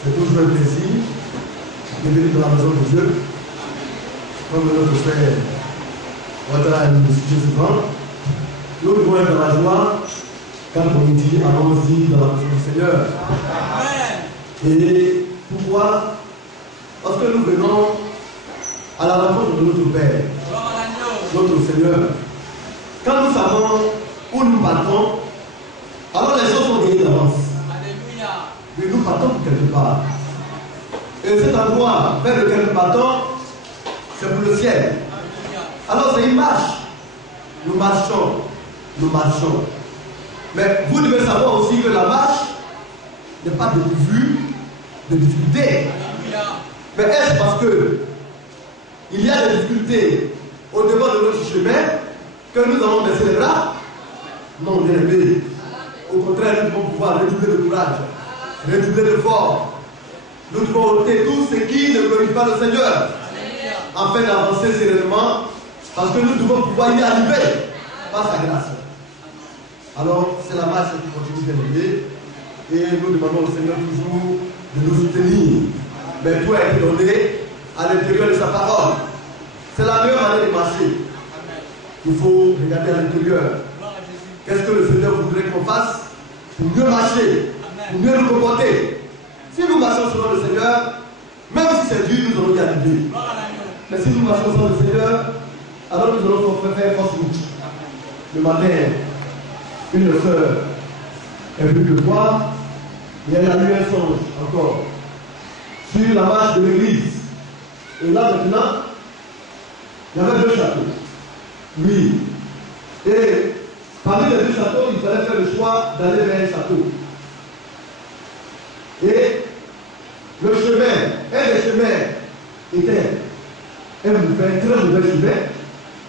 C'est toujours un plaisir de venir dans la maison de Dieu. Comme notre frère Ouattara nous dit souvent, nous devons être dans la joie quand on dit allons-y dans la maison du Seigneur. Et pourquoi? Parce que nous venons à la rencontre de notre Père, notre Seigneur. Quand nous savons où nous partons, alors les choses sont gagnées d'avance. Mais nous partons pour quelque part. Et cet endroit vers lequel nous partons, c'est pour le ciel. Alors c'est une marche. Nous marchons. Nous marchons. Mais vous devez savoir aussi que la marche n'est pas dépourvue de difficultés. Mais est-ce parce que il y a des difficultés au devant de notre chemin que nous allons baisser les bras? Non, bien aimé. Au contraire, nous devons pouvoir redoubler de courage, redoubler d'efforts. Nous devons ôter tout ce qui ne glorifie pas le Seigneur, afin d'avancer sereinement, parce que nous devons pouvoir y arriver par sa grâce. Alors, c'est la marche qui continue d'élever, et nous demandons au Seigneur toujours de nous soutenir. Mais tout a été donné à l'intérieur de sa parole. C'est la meilleure manière de marcher. Il faut regarder à l'intérieur. Qu'est-ce que le Seigneur voudrait qu'on fasse pour mieux marcher, pour mieux nous comporter? Si nous marchons selon le Seigneur, même si c'est dur, nous allons y arriver. Mais si nous marchons sans le Seigneur, alors nous allons faire force route. Le matin, une sœur est venue le voir et elle a eu un songe encore sur la marche de l'église. Et là maintenant, il y avait 2 châteaux. Oui. Et parmi les 2 châteaux, il fallait faire le choix d'aller vers un château. Et le chemin, un des chemins était un très mauvais chemin,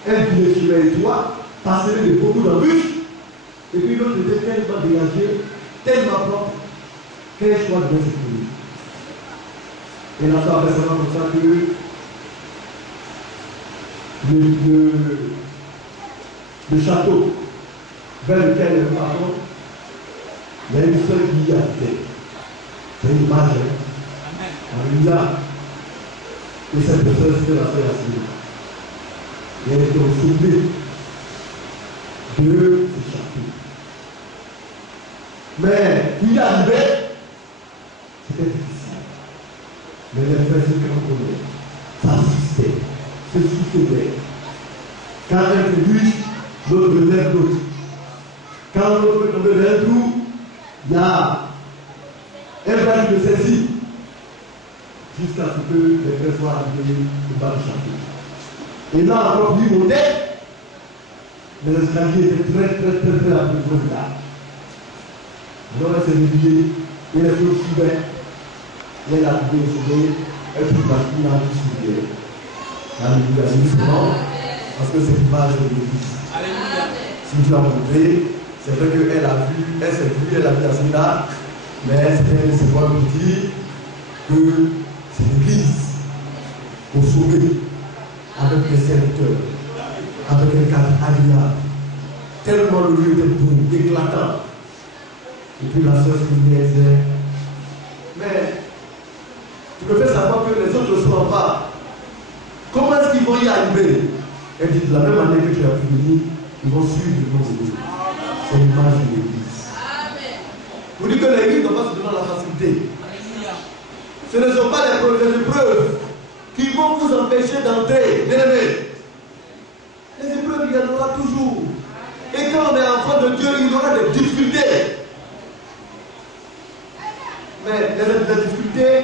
un chemin étroit, parsemé de beaucoup d'embûches, et puis l'autre était tellement dégagé, tellement propre, qu'un choix devait se trouver. Et là, ça fait seulement comme ça que le château vers lequel nous partons, il y a une seule qui y habitait. C'est une image. Alléluia. Et cette personne, c'était la sœur Assine. Et elle était au sommet de ce château. Mais pour y arriver, c'était difficile. Mais les frères se cramponnaient, s'assistaient, se soutenaient. Quand un était riche, l'autre lève l'autre. Quand l'autre tombait vers un trou, il y a un bras qui le saisit jusqu'à ce que les frères soient arrivés au bas du château. Et là encore, lui montait, mais l'escalier était très à besoin de là. Alors elle s'est réveillée, et elle se suivait, et elle a trouvé au sommet, elle trouve partie dans le sommet. Alléluia, justement, parce que c'est l'image de l'église. Si Dieu a montré, c'est vrai qu'elle a vu, elle s'est vue, elle a vu la cela, mais c'est ce qu'on nous dit que c'est l'église au sommet, avec des serviteurs, avec un cadre agréable, tellement le lieu était beau, éclatant. Et puis la sœur se disait, mais tu me fais savoir que les autres ne sont pas. Comment est-ce qu'ils vont y arriver? Elle dit de la même manière que tu as pu venir, ils vont suivre nos églises. C'est l'image de l'église. Vous dites que l'église ne va pas se donner la facilité. Ce ne sont pas les épreuves qui vont vous empêcher d'entrer, bien aimés. Les épreuves, il y en aura toujours. Et quand on est enfant de de Dieu, il y aura des difficultés. Mais les difficultés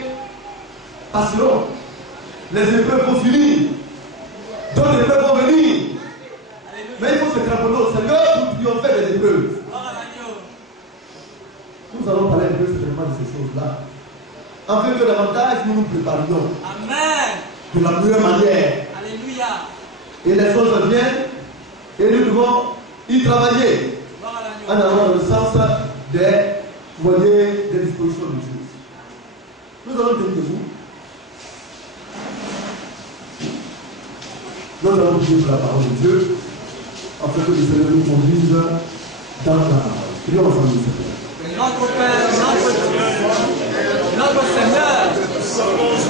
passeront. Les épreuves vont finir. D'autres épreuves vont venir. Mais il faut se cramponner au Seigneur pour triompher des épreuves. Nous allons parler un peu certainement de ces choses-là. Afin que davantage nous nous préparions. Amen. De la meilleure manière. Alléluia. Et les choses viennent et nous devons y travailler. En allant dans le sens des dispositions de Dieu. Nous allons tenir debout. Nous allons prier pour la parole de Dieu, afin que le Seigneur nous conduise dans la parole. Prions ensemble, Seigneur. Notre Père, notre Dieu, notre Seigneur,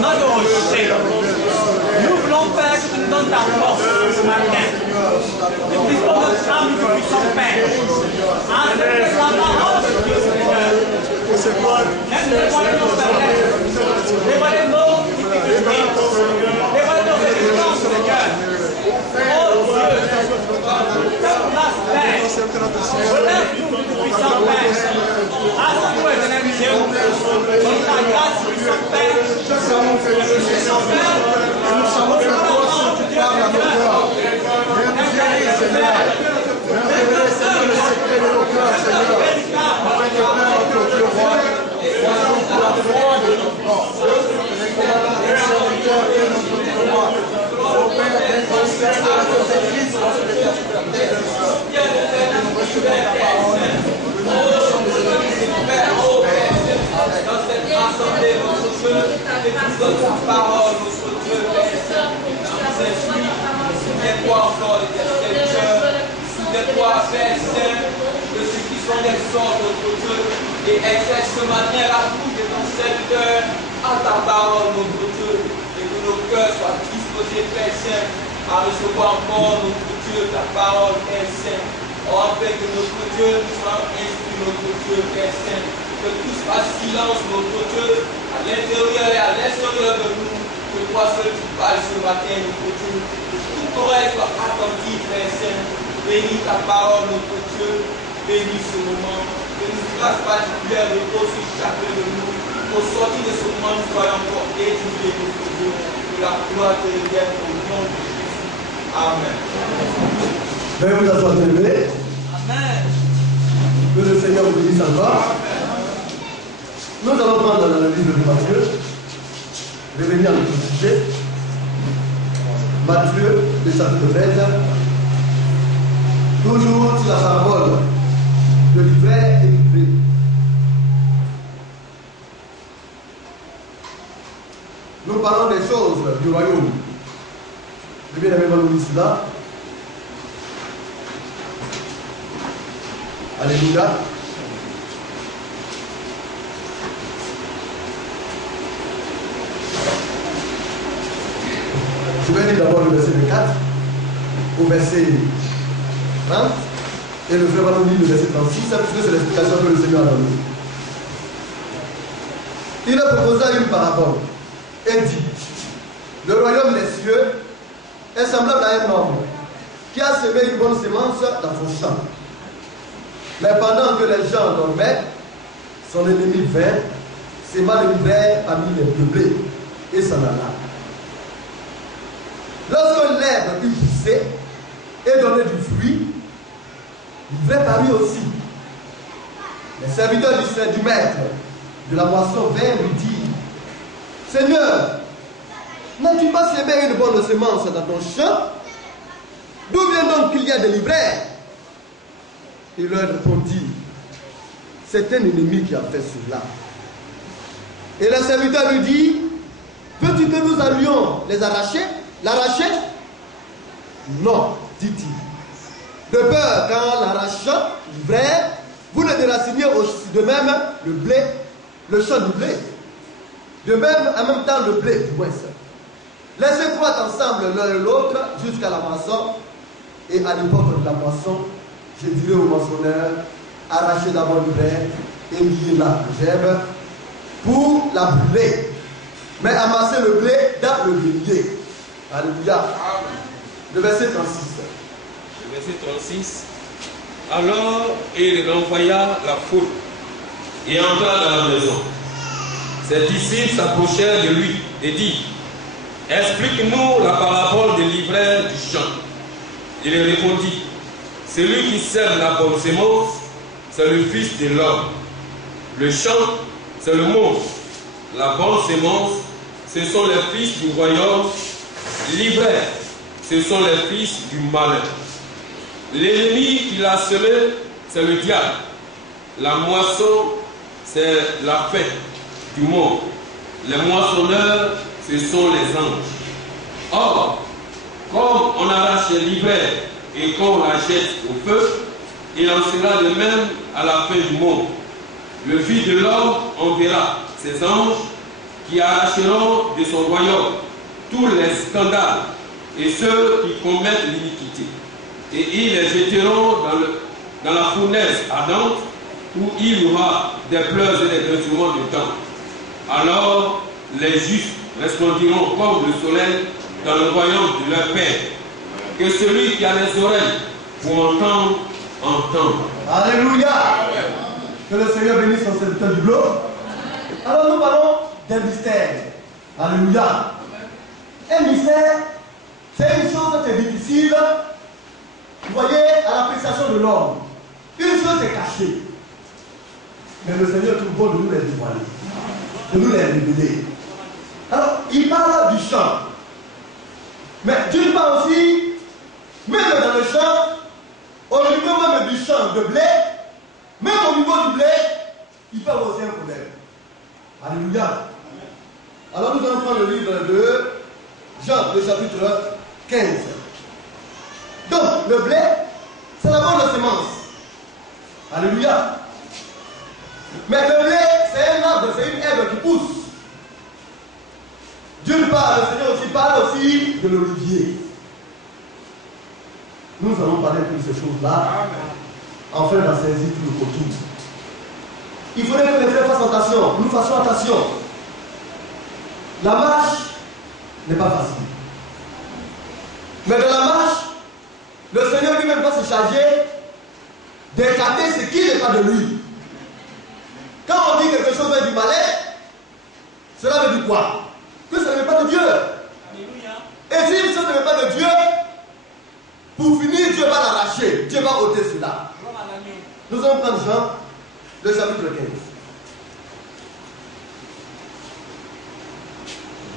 notre rocher. Nous voulons, Père, que tu nous donnes ta force ce matin. Nous disons notre âme que tu puisses Père. Afin que la parole de Dieu, Seigneur, même dévoiler nos faiblesses, dévoiler nos difficultés, dévoiler nos résistances, Seigneur. Oh Dieu, ta place, Père. Relève-nous du tout-puissant, Père. Assis-nous, éternel Dieu. Donne ta grâce, puissant Père. Puissant Père. Nous savons que la force de Dieu, Seigneur. Révélez, Seigneur. Révélez, Seigneur, le secret de nos cœurs, Seigneur. Afin que Père, notre Dieu, roi, voilà-nous pour la foi de notre corps. Les commandements du serviteur et notre droit. Au Père, réconcile avec tes Christ, lorsque les terres sur la terre. Et nous recevons ta parole. Dans cette assemblée, notre Dieu, et tu nous donnes ta parole, notre Dieu, Père. Nous inscris, souviens-toi encore de tes serviteurs, souviens-toi, Père Saint, de ceux qui sont des sorts, notre Dieu, et exerce ce matin la bouche de ton serviteur à ta parole, notre Dieu, et que nos cœurs soient disposés, Père Saint, à recevoir encore, notre Dieu, ta parole, Père Saint. Afin que notre Dieu soit instruit, notre Dieu, Père Saint. Que tout se fasse silence, notre Dieu, à l'intérieur et à l'extérieur de nous. Que toi seul tu parles ce matin, notre Dieu. Que toute oreille soit attentive, Père Saint. Bénis ta parole, notre Dieu. Bénis ce moment. Que nous grâce particulière repose sur chacun de nous. Au sortir de ce moment, nous soyons encore édifiés, notre Dieu. Que la gloire te revienne au nom de Jésus. Amen. Veuillez vous asseoir, levé. Amen. Que le Seigneur vous bénisse encore. Nous allons prendre dans la Bible de Matthieu, revenir à notre sujet. Matthieu, le chapitre 13. Toujours sur la parole de l'hiver et du blé. Nous parlons des choses du royaume. Je viens d'amener nous cela. Alléluia. Je vais lire d'abord le verset 4 au verset 30 et le frère va nous lire le verset 36 puisque c'est l'explication que le Seigneur a donnée. Il a proposé une parabole et dit: le royaume des cieux est semblable à un homme qui a semé une bonne semence dans son champ. Mais pendant que les gens dormaient, son ennemi vint, sema le l'hiver parmi les blés et s'en alla. Lorsque l'herbe eut poussé et donné du fruit, l'hiver parut aussi. Les serviteurs du maître de la moisson vinrent lui dire: Seigneur, n'as-tu pas semé une bonne semence dans ton champ? D'où vient donc qu'il y a des libraires? Il leur répondit: c'est un ennemi qui a fait cela. Et le serviteur lui dit: veux-tu que nous allions l'arracher? Non, dit-il. De peur qu'en l'arrachant, l'ivraie, vous ne déraciniez aussi de même le blé, le champ du blé. De même, en même temps, le blé, du moins. Laissez croître ensemble l'un et l'autre jusqu'à la moisson. Et à l'époque de la moisson, je dirai au moissonneur: arrachez d'abord l'ivraie et liez-la de gèbe pour la brûler. Mais amassez le blé dans le grenier. Alléluia. Le verset 36. Le verset 36. Alors il renvoya la foule et entra dans la maison. Ses disciples s'approchèrent de lui et dirent: explique-nous la parabole des livreurs du champ. Il répondit: celui qui sème la bonne sémence, c'est le Fils de l'homme. Le champ, c'est le monde. La bonne sémence, ce sont les fils du royaume. Livreurs, ce sont les fils du malin. L'ennemi qui l'a semé, c'est le diable. La moisson, c'est la fin du monde. Les moissonneurs, ce sont les anges. Or, comme on arrache les livreurs et qu'on la jette au feu, il en sera de même à la fin du monde. Le Fils de l'homme enverra ses anges qui arracheront de son royaume tous les scandales et ceux qui commettent l'iniquité. Et ils les jetteront dans la fournaise ardente où il y aura des pleurs et des grésillements de temps. Alors les justes resplendiront comme le soleil dans le royaume de leur Père. Que celui qui a les oreilles pour entendre, entende. Alléluia. Que le Seigneur bénisse son serviteur du globe. Alors nous parlons d'un mystère. Alléluia. Un mystère, c'est une chose qui est difficile, vous voyez, à l'appréciation de l'homme. Une chose est cachée. Mais le Seigneur trouve bon de nous les dévoiler, de nous les révéler. Alors, il parle du champ. Mais d'une part aussi, même dans le champ, au niveau même du champ de blé, même au niveau du blé, il peut avoir aussi un problème. Alléluia. Alors nous allons prendre le livre de Jean, le chapitre 15. Donc, le blé, c'est la bonne semence. Alléluia. Mais le blé, c'est un arbre, c'est une herbe qui pousse. D'une part, le Seigneur aussi parle aussi de l'olivier. Nous allons parler de ces choses-là, afin d'en saisir tout le contour. Il faudrait que les frères fassent attention, nous fassions attention. La marche n'est pas facile. Mais dans la marche, le Seigneur lui-même va se charger d'écarter ce qui n'est pas de lui. Quand on dit quelque chose vient du malin, cela veut dire quoi? Que ça ne vient pas de Dieu. Et si ça ne vient pas de Dieu, pour finir, Dieu va l'arracher. Dieu va ôter cela. Nous allons prendre Jean, le chapitre 15.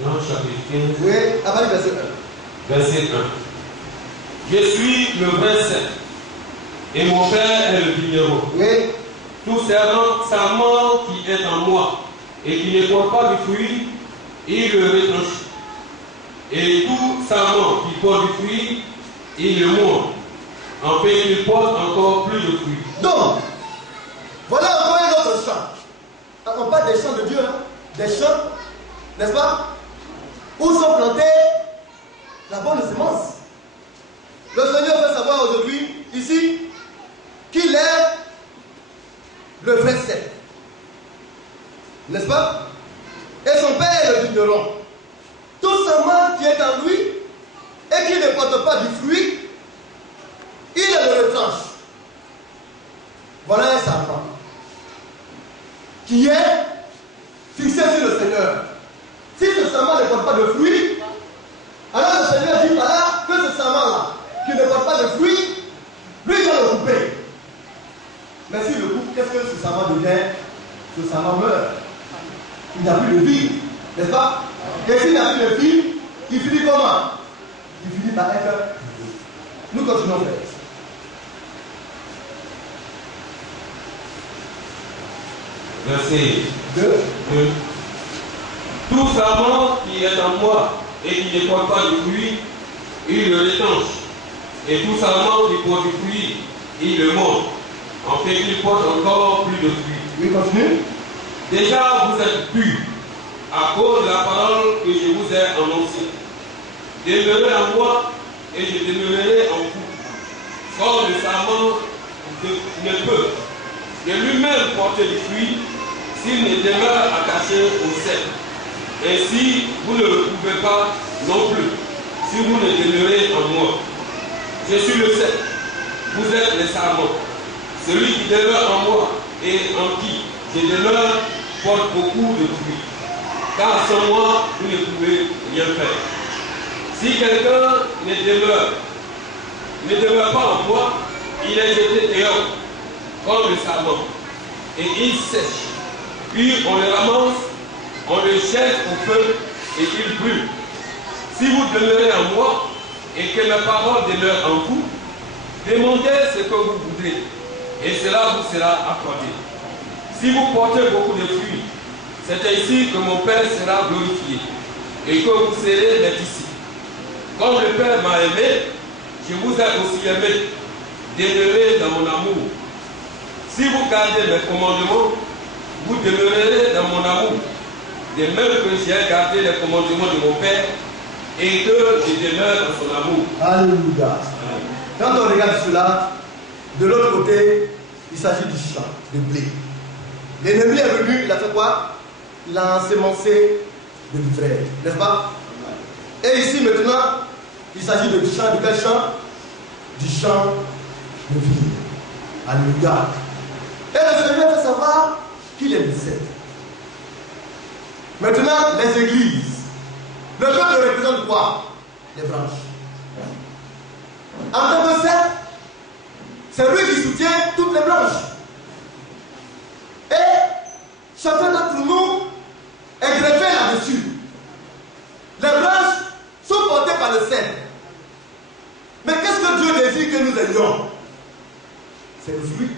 Jean chapitre 15. Oui, à partir du verset 1. Verset 1. Je suis le vrai cep, et mon Père est le vigneron. Oui. Tout serment qui est en moi et qui ne porte pas de fruit, il le retranche. Et tout serment qui porte du fruit, il le monte, en fait qu'il porte encore plus de fruits. Donc, voilà encore un autre champ. On parle des champs de Dieu, hein? Des champs, n'est-ce pas? Où sont plantées la bonne semence. Le Seigneur veut savoir aujourd'hui, ici, qu'il est le vrai cep. N'est-ce pas? Et son Père est le vigneron. Tout serment qui est en lui et qui ne porte pas du fruit, il le retranche. Voilà un serment qui est fixé sur le Seigneur. Si ce serment ne porte pas de fruit, alors le Seigneur dit par là que ce serment-là, qui ne porte pas de fruit, lui doit le couper. Mais s'il le coupe, qu'est-ce que ce serment devient? Ce serment meurt. Il n'a plus de vie, n'est-ce pas? Et s'il n'a plus de vie, il finit comment? Il finit par être. Nous continuons, frère. Verset 2. 2. Tout serment qui est en moi et qui ne porte pas de fruit, il le rétanche. Et tout serment qui porte du fruit, il le monte, en fait qu'il porte encore plus de fruits. Oui, continue. Déjà vous êtes purs à cause de la parole que je vous ai annoncée. Demeurez en moi et je demeurerai en vous. Or le serment ne peut de lui-même porter du fruit s'il ne demeure attaché au cep. Et si vous ne le pouvez pas non plus, si vous ne demeurez en moi. Je suis le cep, vous êtes les serments. Celui qui demeure en moi et en qui je demeure porte beaucoup de fruits. Car sans moi, vous ne pouvez rien faire. Si quelqu'un ne demeure pas en moi, il est jeté dehors, comme le savon, et il sèche. Puis on le ramasse, on le jette au feu, et il brûle. Si vous demeurez en moi, et que ma parole demeure en vous, demandez ce que vous voudrez, et cela vous sera accordé. Si vous portez beaucoup de fruits, c'est ainsi que mon Père sera glorifié, et que vous serez mes disciples. Comme le Père m'a aimé, je vous ai aussi aimé. Demeurez dans mon amour. Si vous gardez mes commandements, vous demeurerez dans mon amour. De même que j'ai gardé les commandements de mon Père, et que je demeure dans son amour. Alléluia. Quand on regarde cela, de l'autre côté, il s'agit du champ, de blé. L'ennemi est venu, il a fait quoi? Il a ensemencé de l'ivraie, n'est-ce pas? Et ici maintenant, il s'agit de champ, de quel champ? Du champ de vie. Alléluia. Et le Seigneur fait savoir qu'il est le seul. Maintenant, les églises. Le peuple représente quoi? Les branches. En tant que seul, c'est lui qui soutient toutes les branches. Et chacun d'entre nous est greffé là-dessus. Les branches sont portées par le sel. Mais qu'est-ce que Dieu désire que nous ayons? C'est le fruit.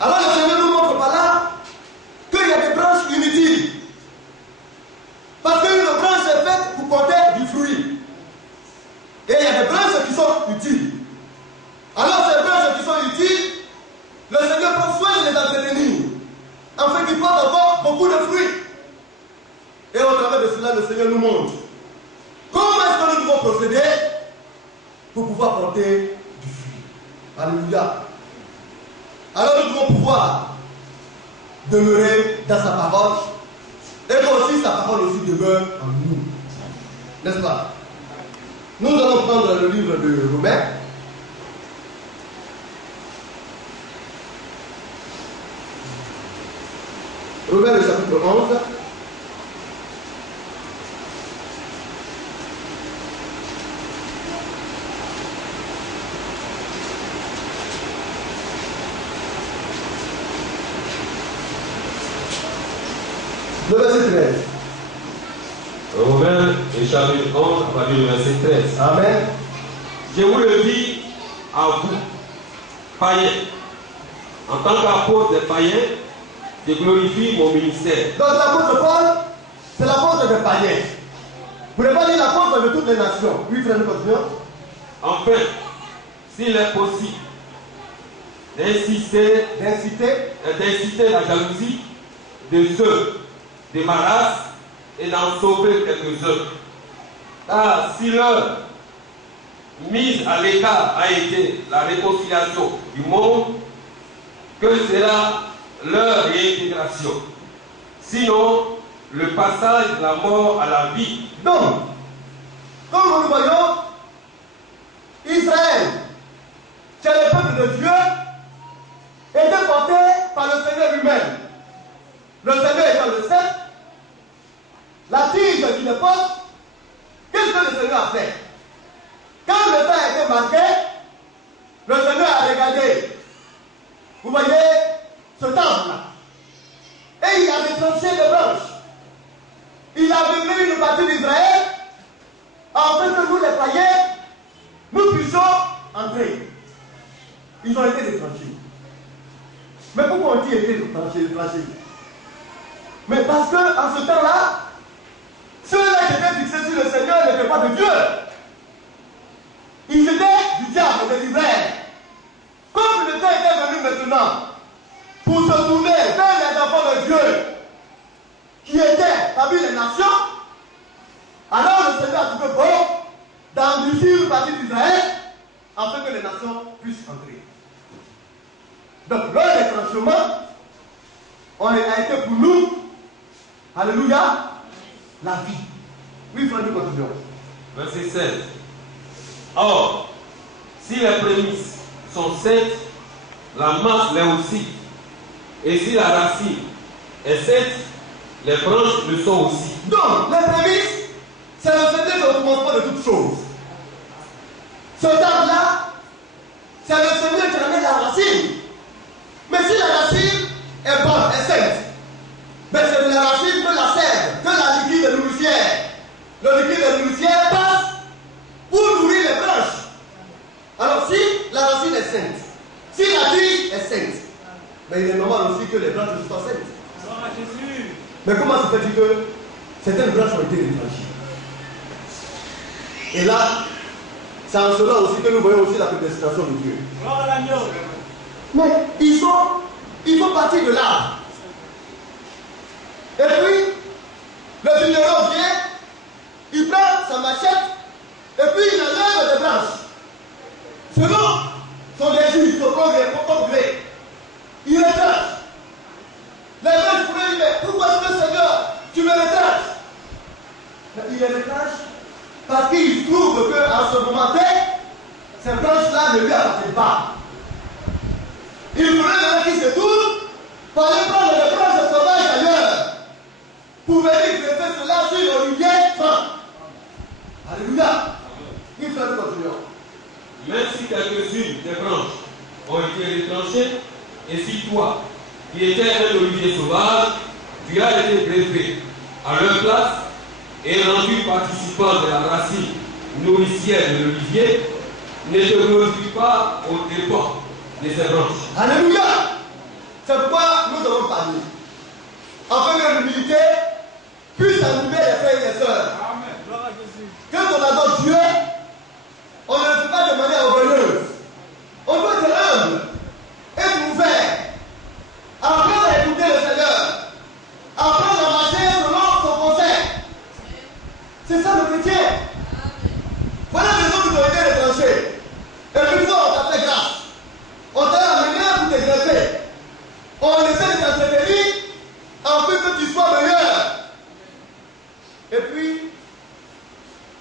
Alors le Seigneur nous montre par là qu'il y a des branches inutiles. Parce qu'une branche est faite pour porter du fruit. Et il y a des branches qui sont utiles. Alors ces branches qui sont utiles, le Seigneur prend soin de les entretenir, afin qu'ils portent encore beaucoup de fruits. Et au travers de cela, le Seigneur nous montre comment est-ce que nous devons procéder pour pouvoir porter du fruit. Alléluia. Alors nous devons pouvoir demeurer dans sa parole, et que aussi sa parole aussi demeure en nous. N'est-ce pas? Nous allons prendre le livre de Romains. Romains le chapitre 11. Le verset 13. Romains, le chapitre 11, à partir du verset 13. Amen. Je vous le dis à vous, païens, en tant qu'apôtre des païens, je glorifie mon ministère. Donc l'apôtre Paul, c'est l'apôtre des païens. Vous ne pouvez pas dire l'apôtre de toutes les nations. Oui, frère, nous continuons. Enfin, s'il est possible d'inciter la jalousie de ceux de ma race et d'en sauver quelques-uns. Car si leur mise à l'écart a été la réconciliation du monde, que sera leur réintégration? Sinon, le passage de la mort à la vie. Donc, comme nous le voyons, Israël, qui est le peuple de Dieu, était porté par le Seigneur lui-même. Le Seigneur étant le seul, la tige qui le porte, qu'est-ce que le Seigneur a fait? Quand le temps a été marqué, le Seigneur a regardé. Vous voyez ce temple-là. Et il a retranché les branches. Il a réglé une partie d'Israël afin que nous, les païens, nous puissions entrer. Ils ont été retranchés. Mais pourquoi ont-ils été retranchés? Mais parce qu'en ce temps-là, ceux-là qui étaient fixés sur le Seigneur n'étaient pas de Dieu. Ils étaient du diable, de l'Israël. Comme le temps était venu maintenant pour se tourner vers les enfants de Dieu qui étaient parmi les nations, alors le Seigneur a trouvé bon d'endurcir une partie d'Israël afin que les nations puissent entrer. Donc leur retranchement a été pour nous, alléluia, la vie. Oui, frère, nous continuons. Verset 16. Or, si les prémices sont saintes, la masse l'est aussi. Et si la racine est sainte, les branches le sont aussi. Donc, les prémices, c'est le Seigneur au commencement de toutes choses. Ce arbre-là, c'est le Seigneur qui amène la racine. Mais si la racine est bonne, est sainte, mais c'est la racine que la sève, que la liquide nourricière. Le liquide nourricière passe pour nourrir les branches. Alors si la racine est sainte, si la tige est sainte, mais il est normal aussi que les branches soient saintes. Mais comment se fait-il que certaines branches ont été retranchées? Et là, c'est en cela aussi que nous voyons aussi la prédestination de Dieu. Mais il faut partir de là. Et puis, le vigneron vient, il prend sa machette, et puis il enlève des branches. Selon son désir, son gré, il retranche. Les branches pourraient dire, mais pourquoi est-ce que Seigneur, tu me retranches? Il les retranche parce qu'il trouve qu'à ce moment-là, ces branches-là ne lui appartiennent pas. Il voudrait qu'il se tourne pour aller prendre les branches sauvages ailleurs, pour venir greffer cela sur l'olivier franc. Alléluia. Il faut continuer. Même si quelques-unes des branches ont été retranchées, et si toi, qui étais un olivier sauvage, tu as été greffé à leur place et rendu participant de la racine nourricière de l'olivier, ne te glorifie pas aux dépens de ces branches. Alléluia. C'est pourquoi nous avons parlé. Afin que l'humilité puisse animer les frères et les sœurs. Quand on adore Dieu, on ne le fait pas de manière orgueilleuse. On doit être humble, être ouvert, apprendre à écouter le Seigneur, apprendre à marcher selon son conseil. C'est ça le chrétien. Voilà les autres qui ont été retranchés. Et une fois on t'a fait grâce, on t'a amené pour te greffer. On essaie de t'entretenir afin que tu sois meilleur. Et puis,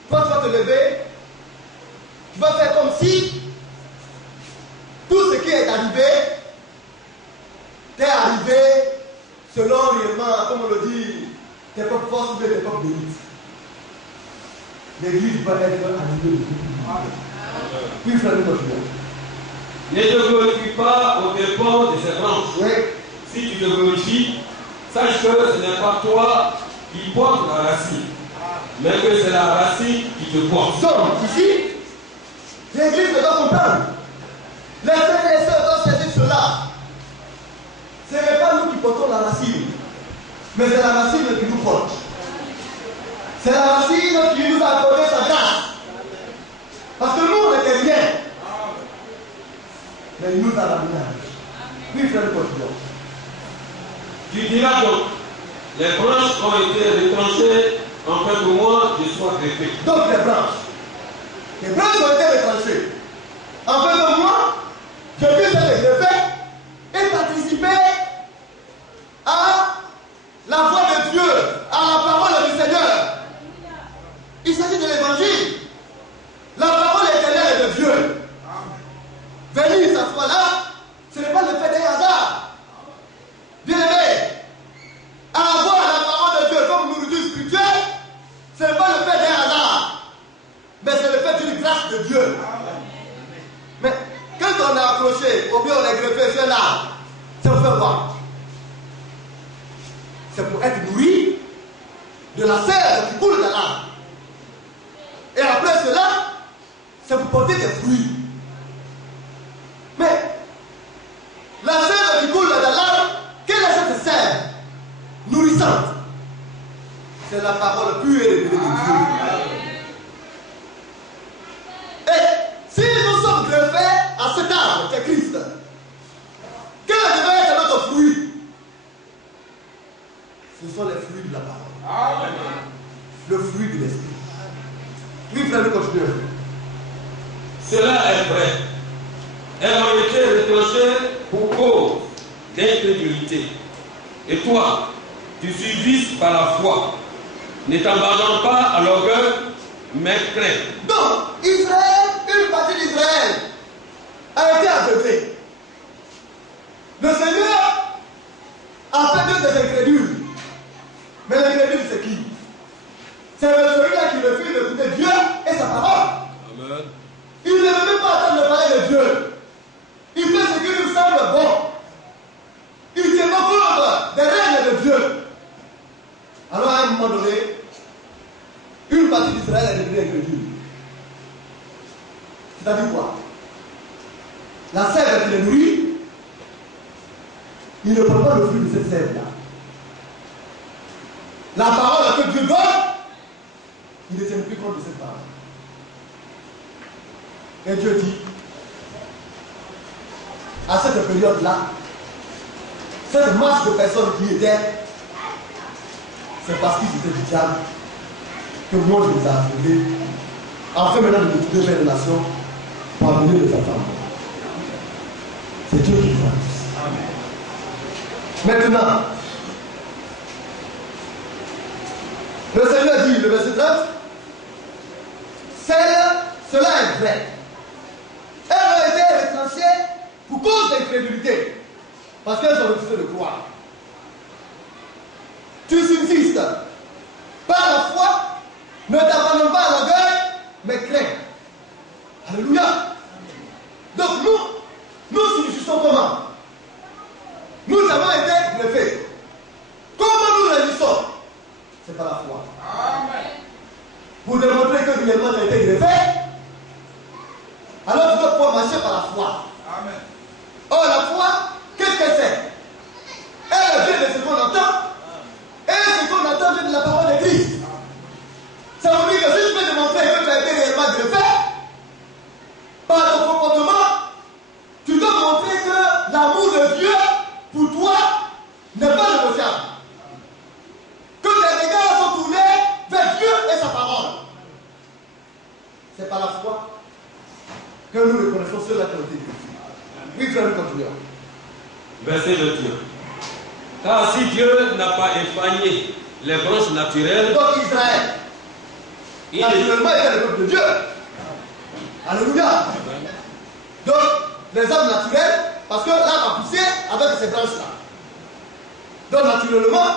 quand tu vas te lever, tu vas faire comme si tout ce qui est arrivé t'est arrivé selon réellement, comme on le dit, tes propres forces ou tes propres mérites. L'église va être animée. Puis frère, nous continuons. Ne te glorifie pas aux dépens de ces branches. Oui. Si tu te glorifies, sache que ce n'est pas toi qui portes la racine, mais que c'est la racine qui te porte. Donc, ici, l'église doit comprendre. Les frères et les sœurs doivent saisir cela. Ce n'est pas nous qui portons la racine, mais c'est la racine qui nous porte. C'est la racine qui nous a accordé sa grâce. Parce que nous, on n'était rien. Mais il nous a ramené. Oui, frère, continuons. Tu diras donc, les branches ont été retranchées, en fait au moins je sois greffé. Donc les branches ont été retranchées. En fait de moi, je puisse être greffé et participer à la voix de Dieu, à la parole du Seigneur. Il s'agit de l'évangile. La parole éternelle de Dieu. Venir s'asseoir là, ce n'est pas le fait d'un hasard. Bien aimé, avoir la parole de Dieu comme nourriture spirituelle, ce n'est pas le fait d'un hasard, mais c'est le fait d'une grâce de Dieu. Mais quand on est accroché, ou bien on est greffé sur un arbre, c'est pour faire quoi? C'est pour être nourri de la sève qui coule dans l'arbre. Et après cela, c'est pour porter des fruits. Mais la sève qui coule dans l'arbre, quelle est cette sève nourrissante? C'est la parole pure et révélée de Dieu. Et si nous sommes greffés à cet arbre qui est Christ, quel devait être notre fruit? Ce sont les fruits de la parole. Amen. Le fruit de l'esprit. Oui, frère, nous continuons. Cela est vrai. Elles ont été retranchées pour cause d'incrédulité. Et toi, tu subis par la foi. Ne t'abandonne pas à l'orgueil, mais crains. Donc, Israël, une partie d'Israël a été aveuglée. il ne prend pas le fruit de cette sève-là. La parole que Dieu donne, il ne tient plus compte de cette parole. Et Dieu dit, à cette période-là, cette masse de personnes qui étaient, c'est parce qu'ils étaient du diable que moi je les ai appelés, afin maintenant de me trouver vers les nations pour amener les enfants. C'est Dieu qui fait. Maintenant, le Seigneur dit, le verset 30, cela est vrai. Elles ont été retranchées pour cause d'incrédulité, parce qu'elles ont refusé de croire. Tu subsistes par la foi, ne t'abandonne pas à l'orgueil, mais crains. Alléluia. Donc nous subsistons comment? Nous avons été greffés. Comment nous résistons? C'est par la foi. Amen. Pour démontrer que réellement tu as été greffé, alors tu dois pouvoir marcher par la foi. Amen. Or la foi, qu'est-ce que c'est? Elle vient de ce qu'on entend. Et ce qu'on entend vient de la parole de Christ. Ça veut dire que si je peux démontrer que tu as été réellement greffé, par ton comportement, tu dois montrer que l'amour de Dieu pour toi n'est pas négociable. Que tes regards sont tournés vers Dieu et sa parole. C'est par la foi que nous reconnaissons ceux-là qui ont été greffés. Oui, frère, nous continuons. Verset 21. Car si Dieu n'a pas épargné les branches naturelles, donc Israël, naturellement, était le peuple de Dieu. Alléluia. Donc, les hommes naturels, parce que l'arbre a poussé avec ces branches-là. Donc, naturellement,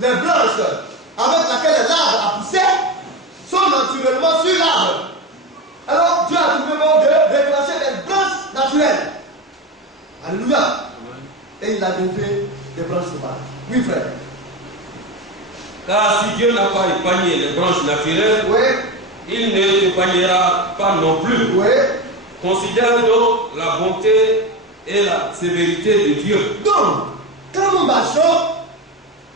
les branches avec lesquelles l'arbre a poussé sont naturellement sur l'arbre. Alors, Dieu a trouvé bon de déclencher les branches naturelles. Alléluia. Et il a greffé des branches sauvages. Oui, frère. Car si Dieu n'a pas épargné les branches naturelles, oui, il ne t'épargnera pas non plus. Oui. Considère donc la bonté et la sévérité de Dieu. Donc, quand nous marchons,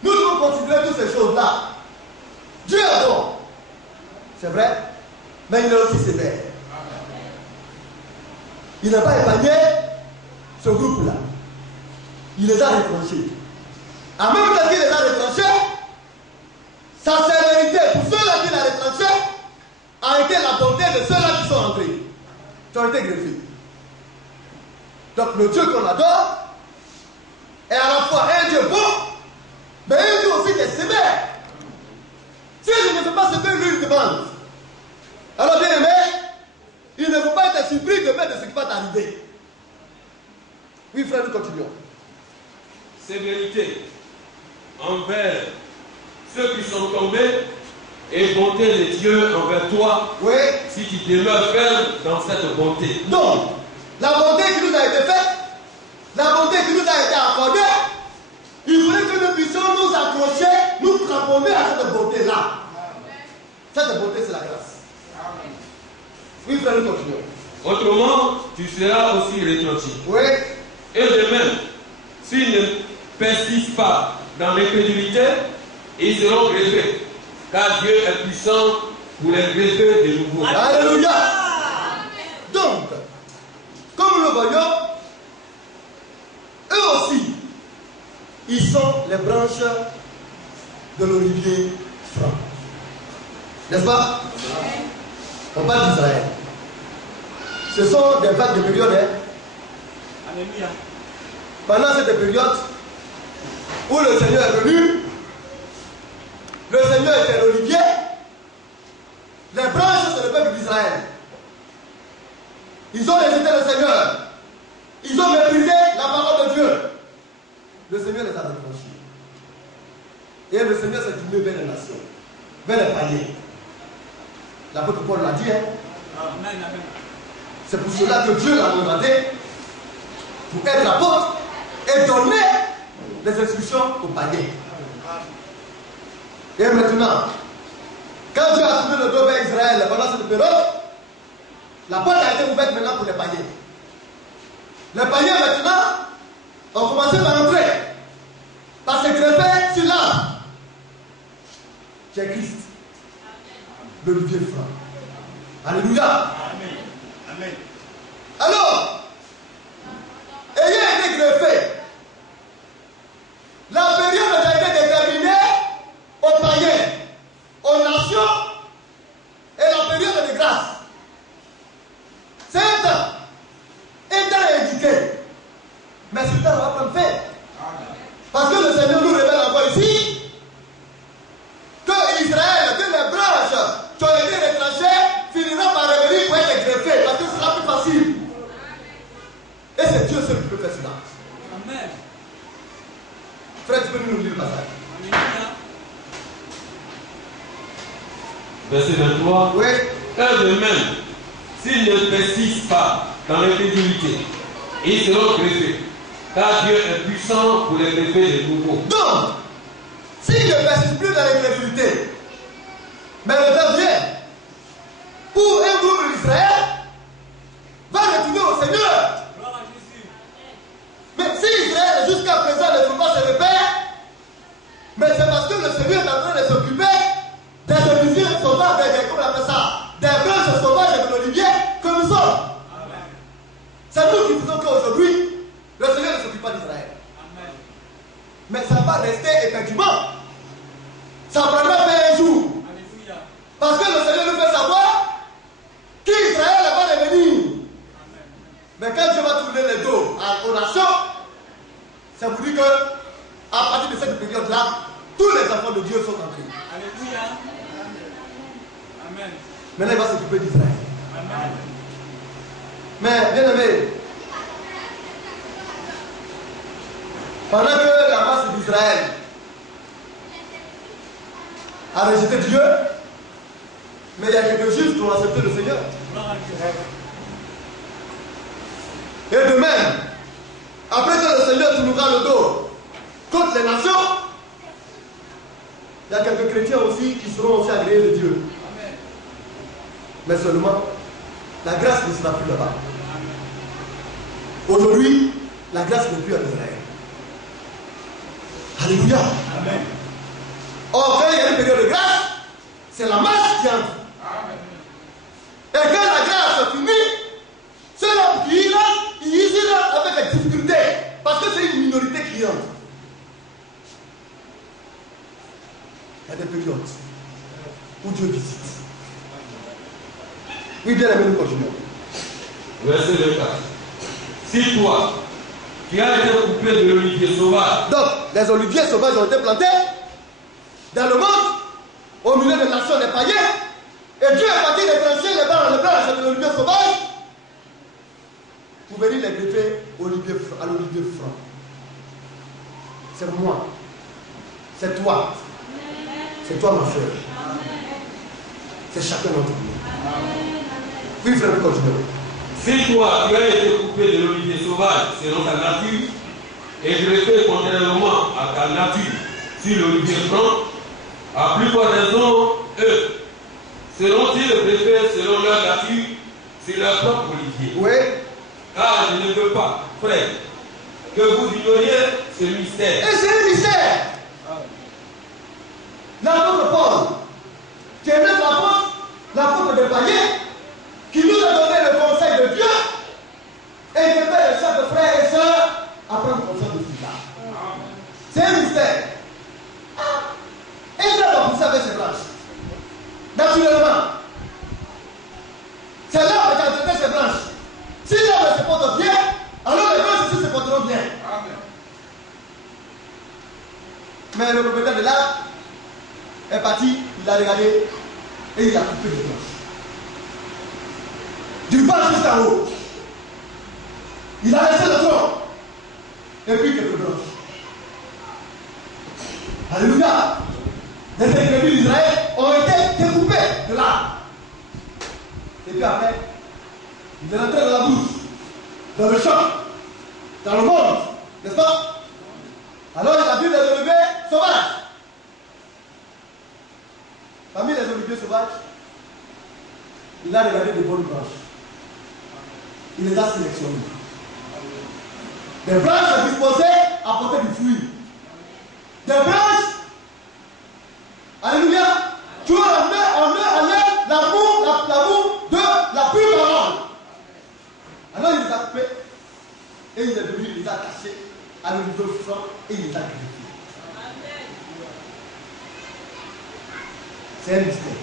nous devons considérer toutes ces choses-là. Dieu est bon. C'est vrai, mais il est aussi sévère. Il n'a pas épargné ce groupe-là. Il les a retranchés. En même temps qu'il les a retranchés, sa sévérité pour ceux-là qu'il a retranchés a été la bonté de ceux-là qui sont entrés, qui ont été greffés. Donc le Dieu qu'on adore est à la fois un Dieu bon, mais un Dieu aussi qui est sévère. Si je ne fais pas ce que lui demande, alors bien aimé, il ne faut pas être surpris de ce qui va t'arriver. Oui frère, nous continuons. Sévérité envers ceux qui sont tombés et bonté de Dieu envers toi, oui, si tu demeures ferme dans cette bonté. Donc, la bonté qui nous a été faite, la bonté qui nous a été accordée, il faudrait que nous puissions nous accrocher, nous cramponner à cette bonté-là. Cette bonté, c'est la grâce. Amen. Oui, frère, nous continuons. Autrement, tu seras aussi retranché. Oui. Et de même, s'ils ne persistent pas dans l'incrédulité, ils seront greffés. Car Dieu est puissant pour les greffer de nouveau. Alléluia. Donc, comme nous le voyons, eux aussi, ils sont les branches de l'olivier franc. N'est-ce pas? On parle d'Israël. Ce sont des vagues de périodes. Alléluia. Pendant cette période où le Seigneur est venu, le Seigneur était l'olivier, les branches c'est le peuple d'Israël. Ils ont rejeté le Seigneur. Ils ont méprisé la parole de Dieu. Le Seigneur les a retranchés. Et le Seigneur s'est tourné vers les nations, vers les païens. L'apôtre Paul l'a dit. Amen, amen. C'est pour cela que Dieu l'a demandé pour être apôtre et donner les instructions aux païens. Et maintenant, quand Dieu a tourné le dos vers Israël pendant cette période, la porte a été ouverte maintenant pour les païens. Les païens maintenant ont commencé par entrer. qui est Christ. L'olivier franc. Alléluia. Amen. Amen. Alors, ayant été greffé, la période a été déterminée aux païens, aux nations et la période de grâce. C'est un temps indiqué, mais ce temps va prendre fin. Parce que le Seigneur nous révèle encore ici que Israël, que les branches qui ont été retranchées finiront par revenir pour être greffées, parce que ce sera plus facile. Et c'est Dieu seul qui peut faire cela. Amen. Frère, tu peux nous lire le passage. Alléluia. Verset 23. Oui. Et de même, s'ils ne persistent pas dans l'incrédulité, ils seront greffés, car Dieu est puissant pour les greffer de nouveau. Donc, s'il ne persiste plus dans l'incrédulité, mais le temps vient où un groupe d'Israël va retourner au Seigneur. Gloire à Jésus. Mais si Israël jusqu'à présent ne peut pas se repère, mais c'est parce que le Seigneur est en train de s'occuper des oliviers sauvages, comment on appelle ça, des branches sauvages de l'olivier que nous sommes. Amen. C'est nous qui faisons qu'aujourd'hui, le Seigneur ne s'occupe pas d'Israël. Amen. Mais ça va rester éperdument. Ça prendra pas un jour. Alléluia. Parce que le Seigneur nous fait savoir qu'Israël va revenir. Amen. Mais quand Dieu va tourner le dos aux nations, ça vous dit que à partir de cette période-là, tous les enfants de Dieu sont entrés. Alléluia. Amen. Maintenant, il va s'occuper d'Israël. Amen. Mais, bien aimé, pendant que la masse d'Israël a rejeté Dieu, mais il y a quelques juifs qui ont accepté le Seigneur. Gloire à Jésus. Et de même, après que le Seigneur tournera le dos contre les nations, il y a quelques chrétiens aussi qui seront aussi agréés de Dieu. Amen. Mais seulement, la grâce ne sera plus là-bas. Aujourd'hui, la grâce n'est plus en Israël. Alléluia. Amen. Or, quand il y a une période de grâce, c'est la masse qui entre. Et quand la grâce finit, ceux-là qui y rentrent avec des difficultés. Parce que c'est une minorité qui entre. Il y a des périodes où Dieu visite. Oui, bien aimé, nous continuons. Verset 24. Si toi, qui as été coupé de l'olivier sauvage, Donc, les oliviers sauvages ont été plantés dans le monde, au milieu des nations des païens, et Dieu est parti de trancher les branches de l'olivier sauvage pour venir les greffer à l'olivier franc. C'est moi, c'est toi, ma soeur, c'est chacun d'entre nous. Oui, frère, nous continuons. si toi, qui as été coupé de l'olivier sauvage selon ta nature, et greffé contrairement à ta nature sur l'olivier franc, à plus forte raison, eux, seront-ils greffés selon leur nature sur leur propre olivier. Oui, Car je ne veux pas, frère, que vous ignoriez ce mystère. et c'est un mystère. L'apôtre Paul, qui est même l'apôtre des païens, qui nous a donné le conseil de Dieu, et qui fait les chaque frères et sœurs à prendre conscience de cela. C'est un mystère. Et ça va pousser avec ses branches. Naturellement. C'est l'arbre qui a traité ses branches. Si l'arbre se porte bien, alors les branches aussi se porteront bien. Mais le propriétaire de l'arbre est parti, il a regardé et il a coupé les branches. Du bas jusqu'en haut. Il a laissé le tronc. Et puis quelques branches. Alléluia. Les tribus d'Israël ont été découpés de l'arbre. Et puis après, il est rentré dans la bouche, dans le champ, dans le monde, n'est-ce pas? Alors il a vu les oliviers sauvages. Parmi les oliviers sauvages, il a regardé des bonnes branches. Il les a sélectionnées. Des branches disposées à porter du fruit. Des branches, alléluia, à l'olive franc et il t'a glorifié. C'est un mystère.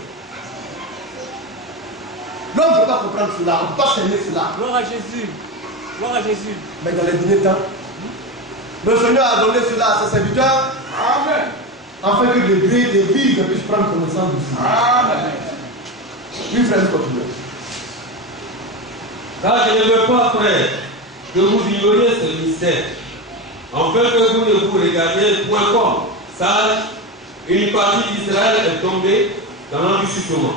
L'homme ne peut pas comprendre cela, on ne peut pas cerner cela. Gloire à Jésus. Gloire à Jésus. Mais dans les derniers temps, le Seigneur a donné cela à ses serviteurs. Amen. Afin que l'Église puisse prendre connaissance de cela. Amen. Oui, frère, continue. Car je ne veux pas, frère, que vous ignoriez ce mystère, afin que vous ne vous regardiez point comme sage, une partie d'Israël est tombée dans l'endurcissement,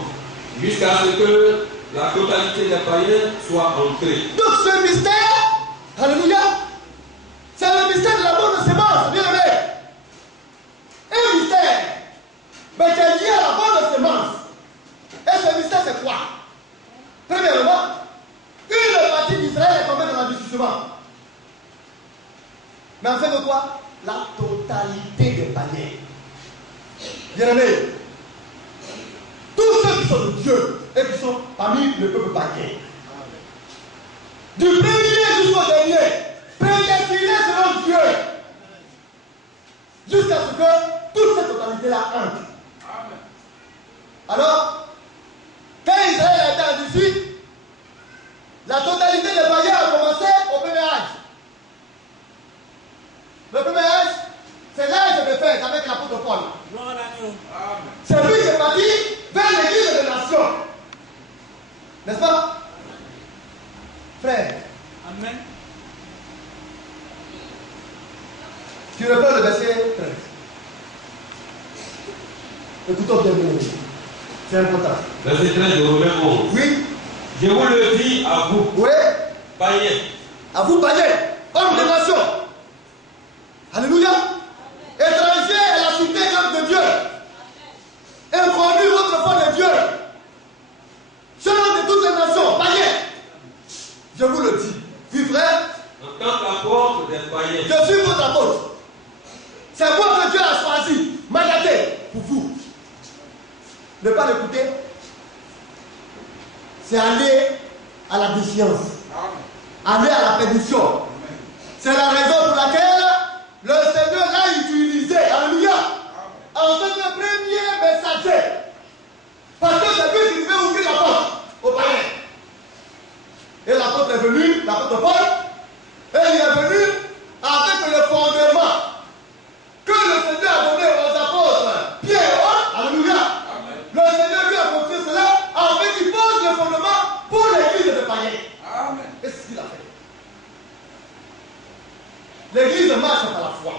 jusqu'à ce que la totalité des païens soit entrée. Donc ce mystère, alléluia, c'est le mystère de la bonne sémence, bien aimé. Un mystère, mais qui est lié à la bonne sémence. Et ce mystère, c'est quoi? Premièrement, une partie d'Israël est tombée dans l'endurcissement. Mais en fait de quoi? La totalité des païens. Bien aimé, tous ceux qui sont de Dieu et qui sont parmi le peuple païen, du premier jusqu'au dernier, prédestinés selon Dieu, jusqu'à ce que toute cette totalité-là entre. Alors, quand Israël a été endurci, la totalité des païens a commencé au premier âge. Le premier âge, c'est l'âge de fête avec l'apôtre Paul. Gloire à l'agneau. C'est lui qui est parti vers l'église des nations. N'est-ce pas? Frère, Amen. tu reprends le verset 13. Écoutons bien, c'est important. Verset 13 de Romains 11. Oui, Je vous le dis à vous, oui, païens, à vous païens, hommes des nations. Alléluia. Étrangers à la cité de Dieu. Inconnus autrefois de Dieu. Selon de toutes les nations, païens. Je vous le dis. Oui, frère, en tant qu'apôtre des païens, je suis votre apôtre. C'est moi que Dieu a choisi, mandaté pour vous. Ne pas l'écouter, c'est aller à la défiance, aller à la perdition. C'est la raison pour laquelle le Seigneur l'a utilisé, alléluia, en tant que premier messager. Parce que c'est lui qui devait ouvrir la porte aux païens. Et l'apôtre est venu, l'apôtre Paul, et il est venu avec le fondement que le Seigneur a donné aux apôtres Pierre et Paul, alléluia. Le Seigneur lui a confié cela afin qu'il pose le fondement pour l'église des païens. Amen. Et c'est ce qu'il a fait. L'église marche par la foi.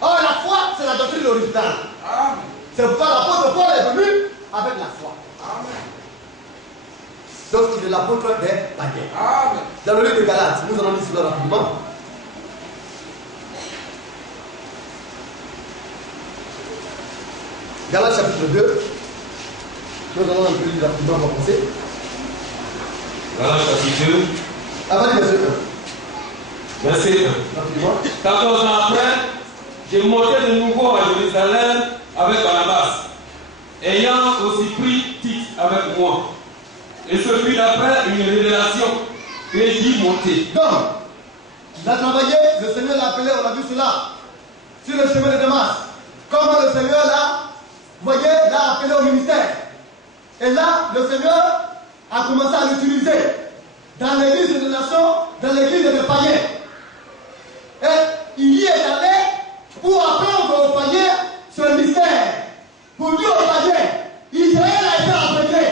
Or, la foi, c'est la doctrine originale. Amen. C'est pourquoi l'apôtre Paul est venu avec la foi. Amen. Donc, il est l'apôtre des païens. Amen. Dans le livre de Galates, nous allons lire cela rapidement. Galates chapitre 2. Nous allons un peu lire rapidement pour commencer. Galates chapitre 2, Avant du verset 1. verset 1. Rapidement. 14 ans après, j'ai monté de nouveau à Jérusalem avec Barnabas, ayant aussi pris Tite avec moi. Et ce fut après une révélation que j'y monté. Donc, il a travaillé, le Seigneur l'a appelé, on a vu cela, sur le chemin de Damas. Comment le Seigneur l'a appelé au ministère. Et là, le Seigneur a commencé à l'utiliser dans l'église des nations, dans l'église des païens. Et il y est allé pour apprendre aux païens ce mystère. Pour dire aux païens, Israël a été appelé,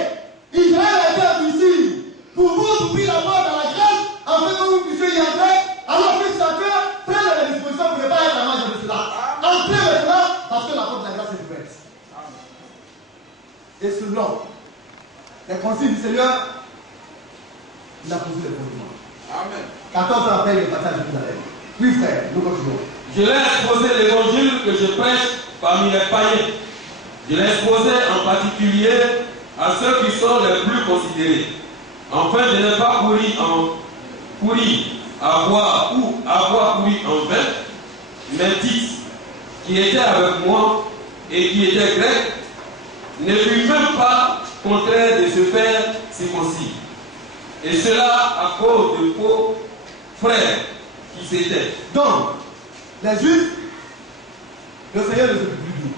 Israël a été endurci. Pour vous ouvrir la porte à la grâce, afin que vous puissiez y entrer, alors que chacun prenne les dispositions pour ne pas être à marge de cela. Entrez maintenant, parce que la porte de la grâce est ouverte. Et selon les consignes du Seigneur, il a posé les fondements. Amen. 14 ans après, il est parti à Jérusalem. Oui, frère, nous continuons. Je l'ai exposé l'évangile que je prêche parmi les païens. Je l'ai exposé en particulier à ceux qui sont les plus considérés. Enfin, je n'ai pas couru à voir couru en vain, mais Tite, qui était avec moi et qui était grec, ne fut même pas contraire de se faire circoncis. Et cela à cause de faux frères qui s'éteint. Donc, les Juifs, le Seigneur ne se fait plus dur.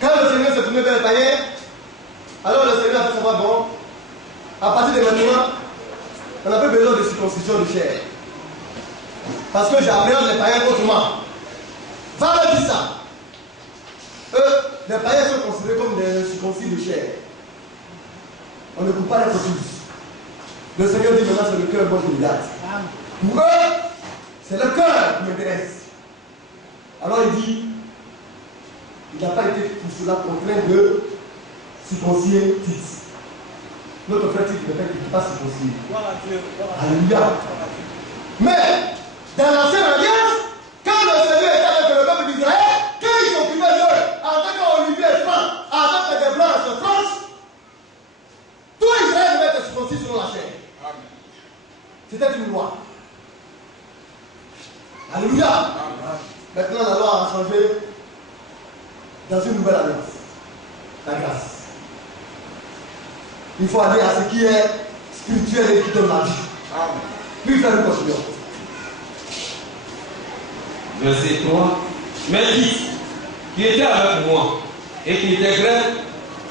Quand le Seigneur se tournait vers les païens, alors le Seigneur a fait savoir, bon, à partir de maintenant, on n'a pas besoin de circoncision de chair. Parce que j'appréhende les païens autrement. Va leur dire ça. Eux, les païens sont considérés comme des circoncis de chair. On ne coupe pas les fœtus. Le Seigneur dit maintenant c'est le cœur, moi je regarde. Pour eux, c'est le cœur qui m'intéresse. Alors il dit, il n'a pas été pour cela contraint de circoncier Tite. Notre frère Tite ne peut pas circoncier. Alléluia. Mais, dans l'ancienne alliance, quand le Seigneur était avec le peuple d'Israël, quand ils s'occupaient d'eux, en tant qu'Olivier franc, avec des blancs de France, tout Israël devait être circoncis selon la chair. C'était une loi. Alléluia. Amen. Maintenant, la loi a changé dans une nouvelle alliance. La grâce. Il faut aller à ce qui est spirituel et qui donne la vie. Amen. Puis faire une continuation. Verset 3. Mais Tite, qui était avec moi et qui était grec,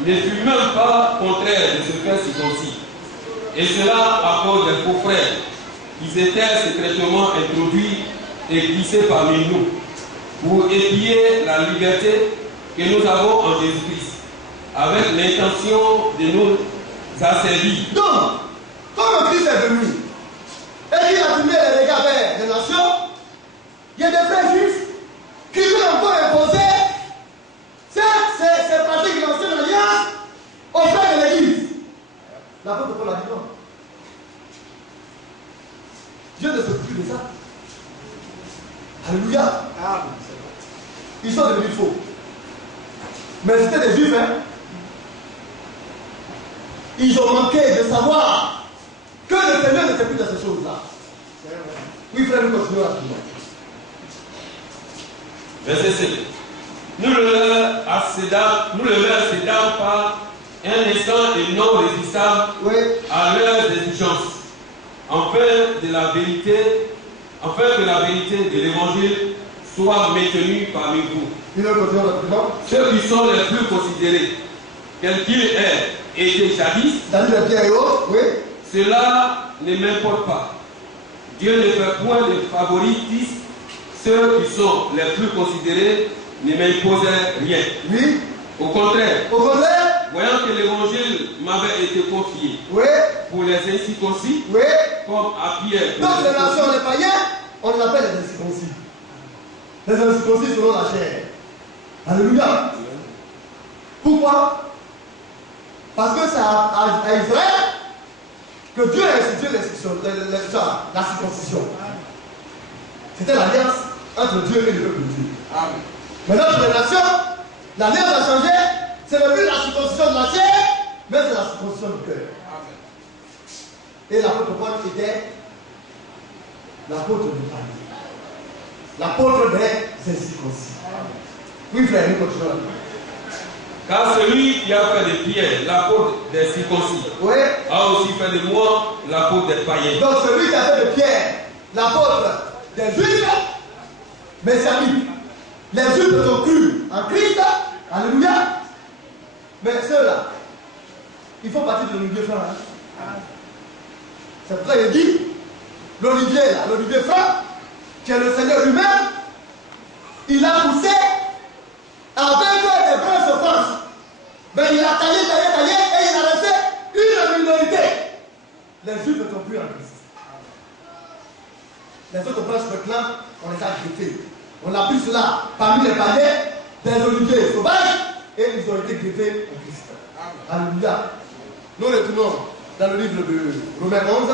ne fut même pas contraire de se faire circoncis. Et cela à cause des faux frères qui s'étaient secrètement introduits et glissés parmi nous pour épier la liberté que nous avons en Jésus-Christ, avec l'intention de nous asservir. Donc, comme Christ est venu et qu'il a tourné les regards vers les nations, il y a des frères juifs qui veulent encore imposer ces pratiques de l'ancienne alliance aux frères de l'Église. L'apôtre Paul a dit non. Dieu ne s'occupe plus de ça. Alléluia. Ils sont devenus faux. Mais c'était des juifs, hein. Ils ont manqué de savoir que le Seigneur ne fait plus de ces choses-là. Oui, frère, nous continuons rapidement. Verset 7. Nous le leur cédons par un instant et non résistable à leurs exigences, afin que la vérité de l'évangile soit maintenue parmi vous. Ceux qui sont les plus considérés, quels qu'ils aient été jadis, cela ne m'importe pas. Dieu ne fait point de favoritisme. Ceux qui sont les plus considérés ne m'imposaient rien. Oui. Au contraire, voyant que l'évangile m'avait été confié pour les incirconcis, comme à Pierre. Donc les nations, les païens, on les appelle les incirconcis. Les incirconcis selon la chair. Alléluia. Pourquoi? Parce que c'est à Israël que Dieu a institué la circoncision. C'était l'alliance entre Dieu et le peuple de Dieu. Amen. Maintenant, pour les nations, l'alliance a changé. Ce n'est plus la circoncision de la chair, mais c'est la circoncision du cœur. Amen. Et l'apôtre Paul était l'apôtre du païen, l'apôtre des incirconcis. Oui, frère, nous continuons. Car celui qui a fait de Pierre l'apôtre des circoncis a aussi fait de moi l'apôtre des païens. Donc celui qui a fait de Pierre l'apôtre des Juifs, mes amis, les Juifs ont cru en Christ, alléluia, mais ceux-là, ils font partie de l'olivier franc. C'est pour ça qu'il dit, l'olivier là, l'olivier franc, qui est le Seigneur lui-même, il a poussé avec des grandes souffrances. Mais il a taillé et il a laissé une minorité. Les Juifs ne sont plus en Christ. Les autres branches maintenant, on les a greffés. On a pris cela parmi les païens des oliviers sauvages et ils ont été greffés en Christ. Alléluia. Nous retournons dans le livre de Romains 11.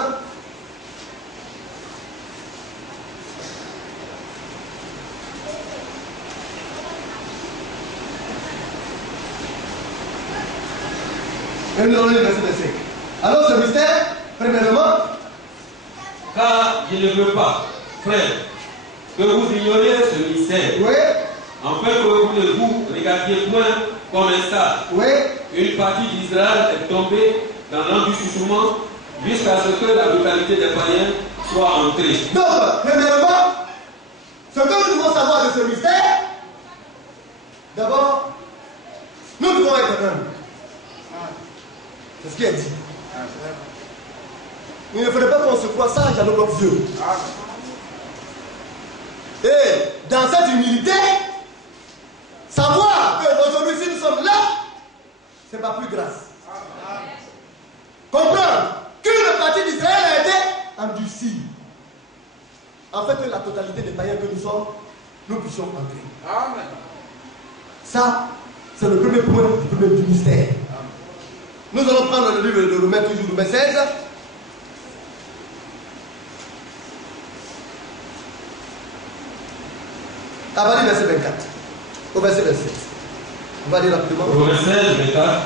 Et nous allons lire le verset 5. Alors ce mystère, premièrement, car je ne veux pas, frère, que vous ignoriez ce mystère, afin que vous ne vous regardiez point comme un stade. Une partie d'Israël est tombée dans l'endurcissement jusqu'à ce que la brutalité des païens soit entré. Donc, premièrement, ce que nous devons savoir de ce mystère, d'abord, nous devons être humbles. C'est ce qui est dit. Il ne faudrait pas qu'on se croie sage à nos propres yeux. Et dans cette humilité, savoir qu'aujourd'hui, si nous sommes là, ce n'est pas plus grâce. Comprendre qu'une partie d'Israël a été endurcie. En fait, que la totalité des païens que nous sommes, nous puissions entrer. Amen. Ça, c'est le premier point du mystère. Nous allons prendre le livre de Romains, toujours Romains 16. À partir du verset 24 au verset 27. On va lire rapidement. Romains 16, 24.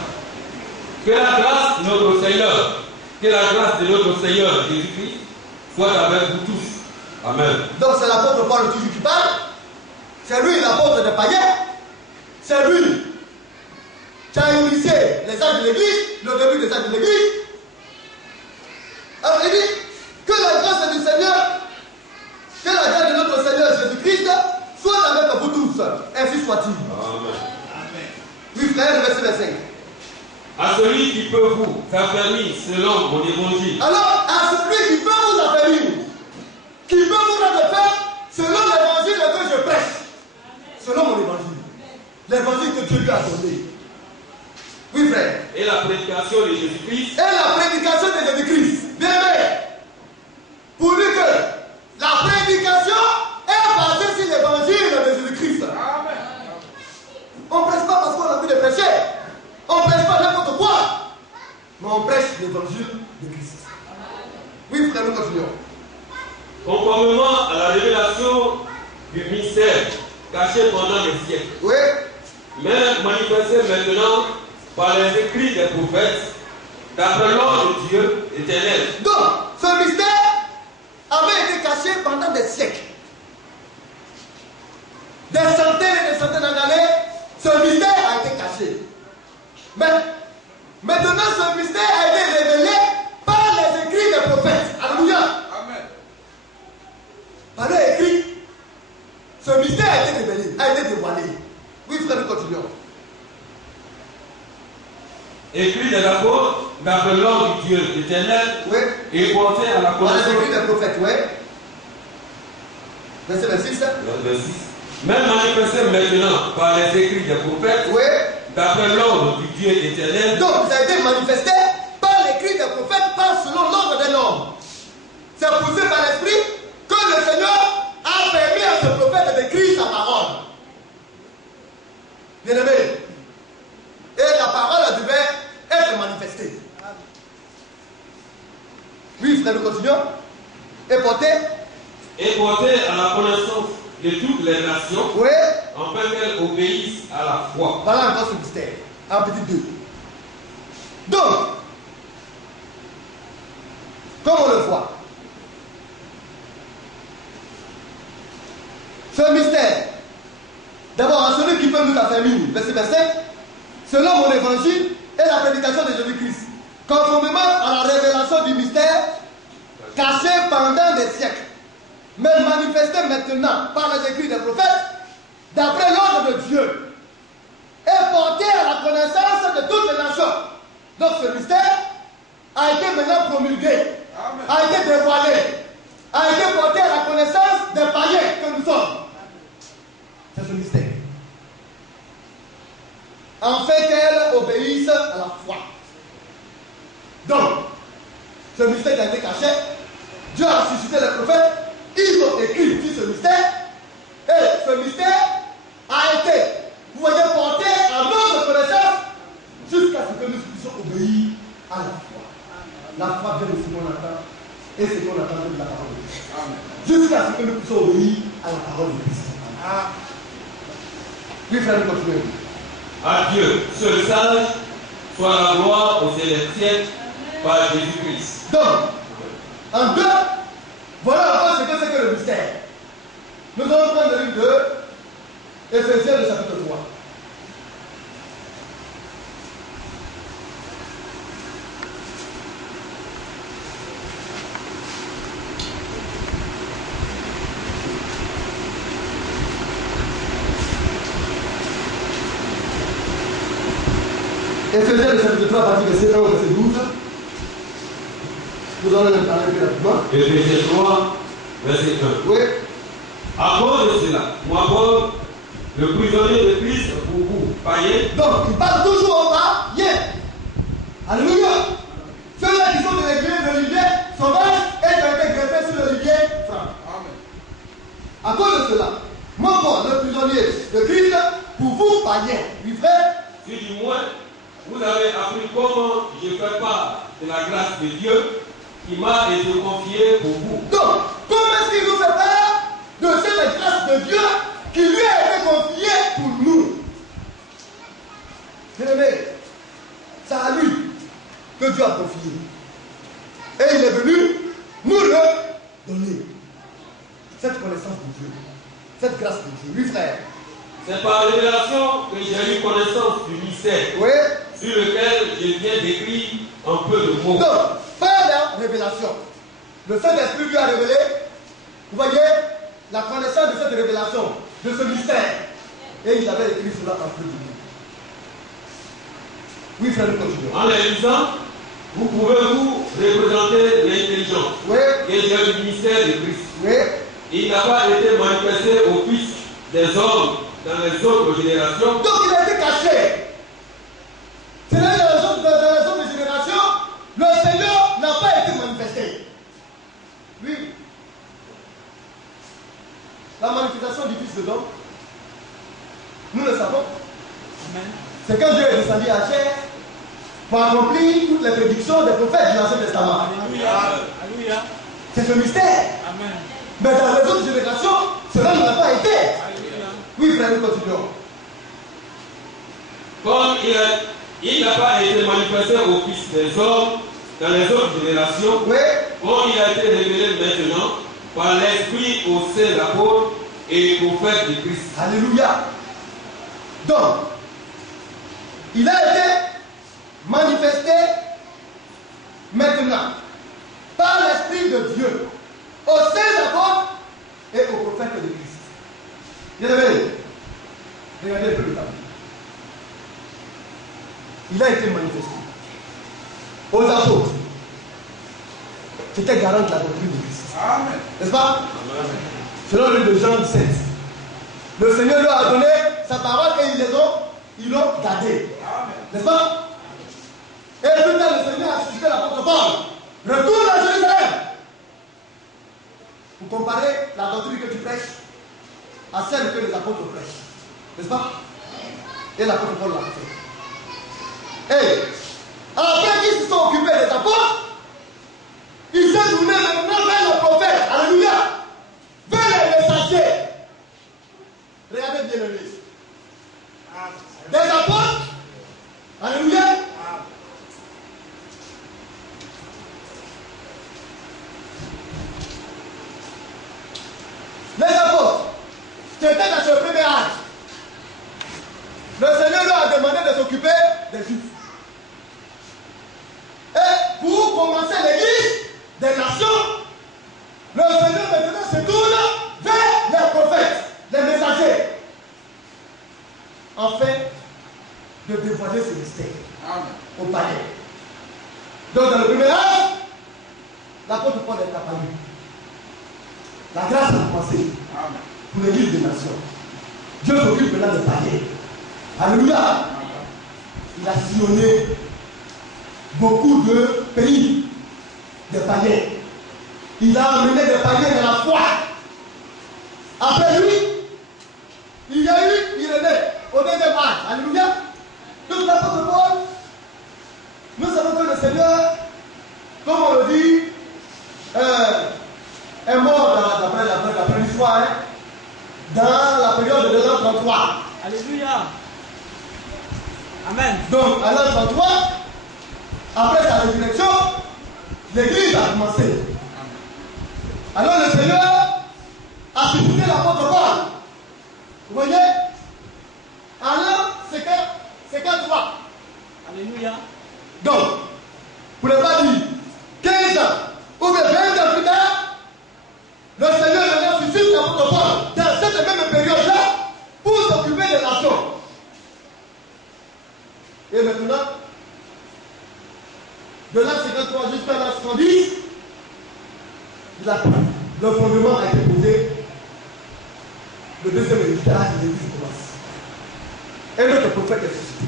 Que la grâce de notre Seigneur, Jésus-Christ soit avec vous tous. Amen. Donc c'est l'apôtre Paul toujours qui parle. C'est lui l'apôtre des païens. C'est lui qui a initié les actes de l'église, le début des actes de l'église. Alors il dit que la grâce du Seigneur, que la grâce de notre Seigneur Jésus-Christ soit avec vous tous. Ainsi soit-il. Amen. Oui, frère, le verset 25. À celui qui peut vous affermir selon mon évangile. Alors, à celui qui peut vous affermir, qui peut vous rendre faire selon l'évangile que je prêche. Selon mon évangile. L'évangile que Dieu lui a donné. Oui, frère. Et la prédication de Jésus-Christ. Et la prédication de Jésus-Christ. Bien, pour lui que la prédication est basée sur l'évangile de Jésus-Christ. Amen. On ne prêche pas parce qu'on a envie de prêcher. On ne prêche pas n'importe quoi. Mais on prêche l'évangile de Christ. Oui, frère, nous continuons. Conformément à la révélation du mystère caché pendant des siècles. Oui. Mais manifesté maintenant par les écrits des prophètes, d'après l'ordre de Dieu éternel. Donc, ce mystère avait été caché pendant des siècles. Des centaines et des centaines d'années, ce mystère a été caché. Mais maintenant, ce mystère a été révélé par les écrits des prophètes. Alléluia. Amen. Par les écrits, ce mystère a été révélé, a été dévoilé. Oui, frère, nous continuons. Écrit des apôtres, d'après l'ordre du Dieu éternel, oui. Et porté à la connaissance. Par les écrits des prophètes, oui. Verset 26. Verset 6. Même manifesté maintenant par les écrits des prophètes, oui. D'après l'ordre du Dieu éternel. Donc, ça a été manifesté par l'écrit des prophètes, pas selon l'ordre des hommes. C'est poussé par l'esprit que le Seigneur a permis à ce prophète d'écrire sa parole. Bien aimé. Et la parole devait être manifestée. Oui, frère, nous continuons. Et porter à la connaissance de toutes les nations, oui. Afin qu'elles obéissent à la foi. Voilà encore ce mystère. En petit 2. Donc, comme on le voit, ce mystère, d'abord à celui qui peut nous affermir, verset 25, selon mon évangile et la prédication de Jésus-Christ, conformément à la révélation du mystère caché pendant des siècles, mais manifesté maintenant par les écrits des prophètes, d'après l'ordre de Dieu, et porté à la connaissance de toutes les nations. Donc ce mystère a été maintenant promulgué, Amen. A été dévoilé, a été porté à la connaissance des païens que nous sommes. C'est ce mystère. En fait qu'elles obéissent à la foi. Donc, ce mystère a été caché. Dieu a suscité les prophètes. Ils ont écrit sur ce mystère. Et ce mystère a été, vous voyez, porté à notre connaissance jusqu'à ce que nous puissions obéir à la foi. La foi vient de ce qu'on entend et ce qu'on entend de la parole de Christ. Jusqu'à ce que nous puissions obéir à la parole de Christ. Oui, frère, nous continuons. À Dieu, seul sage, soit la gloire au célestiel par Jésus-Christ. Donc, en deux, voilà encore ce que c'est que le mystère. Nous allons prendre le livre de Éphésiens, le chapitre 3. Éphésiens chapitre 3, partie verset 1 au verset 12. Vous allez le parler plus rapidement. Éphésiens 3, verset 1. Oui. À cause de cela, moi, Paul, le prisonnier de Christ pour vous, païens. Donc, il parle toujours au païens. Alléluia. Ceux-là qui sont de l'église de l'Olivier sauvage et qui ont été greffés sur l'Olivier franc. Amen. À cause de cela, moi, Paul, le prisonnier de Christ, pour vous, païens. Oui, frère. Si du moins, vous avez appris comment je fais part de la grâce de Dieu qui m'a été confiée pour vous. Donc, comment est-ce qu'il nous fait part de cette grâce de Dieu qui lui a été confiée pour nous? Bien-aimé, c'est à lui que Dieu a confié. Et il est venu nous le donner. Cette connaissance de Dieu, cette grâce de Dieu. Oui, frère. C'est par révélation que j'ai eu connaissance du mystère, Oui. sur lequel je viens d'écrire un peu de mots. Donc, par la révélation, le Saint-Esprit lui a révélé, vous voyez, la connaissance de cette révélation, de ce mystère. Et il avait écrit cela en peu de mots. Oui, frère, nous continuons. En les lisant, vous pouvez vous représenter l'intelligence Oui. et le mystère de Christ. Oui. Il n'a pas été manifesté au fils des hommes dans les autres générations. Donc il a été caché. C'est là dans les autres générations, le Seigneur n'a pas été manifesté. Oui. La manifestation du Fils de l'homme, nous le savons. C'est quand Dieu est descendu à chair pour accomplir toutes les prédictions des prophètes de l'Ancien Testament. Alléluia. C'est ce mystère. Amen. Mais dans les autres générations, cela n'a pas été. Alléluia. Oui, frère, nous continuons. Comme il n'a pas été manifesté au fils des hommes dans les autres générations, Oui. comme il a été révélé maintenant par l'Esprit aux saints apôtres et prophètes de Christ. Alléluia. Donc, il a été manifesté maintenant par l'Esprit de Dieu aux saints apôtres et aux prophètes de Christ. Bien-aimés, regardez un peu le tableau. Il a été manifesté aux apôtres. C'était garant de la doctrine de Christ. Amen. N'est-ce pas? Selon le livre de Jean 17. Le Seigneur leur a donné sa parole et ils l'ont gardée. N'est-ce pas? Et plus tard, le Seigneur a suscité l'apôtre Paul. Retourne à Jérusalem. Pour comparer la doctrine que tu prêches à celle que les apôtres prêchent. N'est-ce pas? Et l'apôtre Paul l'a fait. Et après qu'ils se sont occupés des apôtres, il s'est tourné maintenant vers le prophète. Alléluia. Vers les messagers. Regardez bien le livre. Des apôtres. Alléluia. Les apôtres, c'était dans ce premier âge. Le Seigneur leur a demandé de s'occuper des Juifs. Et pour commencer l'église des nations, le Seigneur maintenant se tourne vers les prophètes, les messagers, afin de dévoiler ce mystère aux païens. Donc dans le premier âge, l'apôtre Paul est apparu. La grâce a commencé pour l'église des nations. Dieu s'occupe maintenant des païens. Alléluia. Il a sillonné beaucoup de pays, des païens. Il a amené des païens dans la foi. Après lui, il y a eu Irénée au deuxième âge. Alléluia. Donc l'apôtre Paul, nous savons que le Seigneur, comme on le dit, est mort d'après l'histoire, hein, dans la période de l'an 33. Alléluia. Amen. Donc, à l'an 33, après sa résurrection, l'église a commencé. Alors le Seigneur a suscité l'apôtre Paul. Vous voyez? À l'an 53. Alléluia. Donc, pour ne pas dire 15 ans ou bien 20 ans plus tard, le Seigneur maintenant suscite l'apôtre Paul dans cette même période-là pour s'occuper des nations. Et maintenant, le deuxième héritage de l'église commence. Et notre prophète est suscité.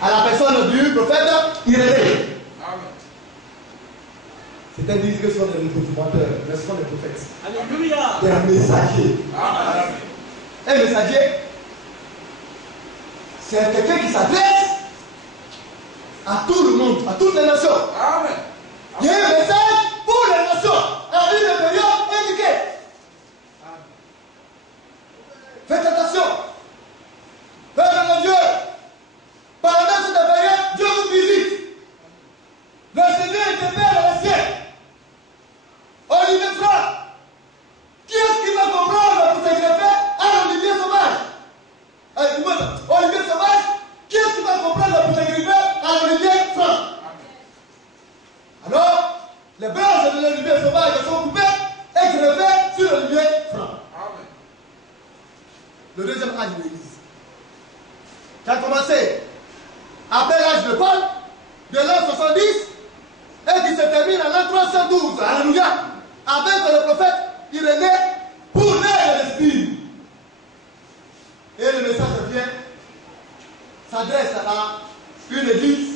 À la personne du prophète Irénée. C'est un disque sur les réformateurs, mais ce sont les prophètes. Alléluia. Et un messager. Un messager, c'est quelqu'un qui s'adresse à tout le monde, à toutes les nations. Amen. Il y a un message pour les nations, à une période indiquée. Faites attention. Peuple de Dieu, pendant cette période, Dieu vous visite. Le Seigneur interpelle à la ciel. Olivier Franck, qui est-ce qui va comprendre pour s'aggraver à l'Olivier Sauvage? Olivier Sauvage, qui est-ce qui va comprendre pour s'aggraver à l'Olivier Franck? Alors, les branches de l'Olivier Sauvage sont coupées et greffées sur l'Olivier Franck. Le deuxième âge de l'Église, qui a commencé après l'âge de Paul, de l'an 70, et qui se termine à l'an 312. Alléluia. Avec le prophète Irénée pour l'ère de l'esprit. Et le message vient, s'adresse à une église,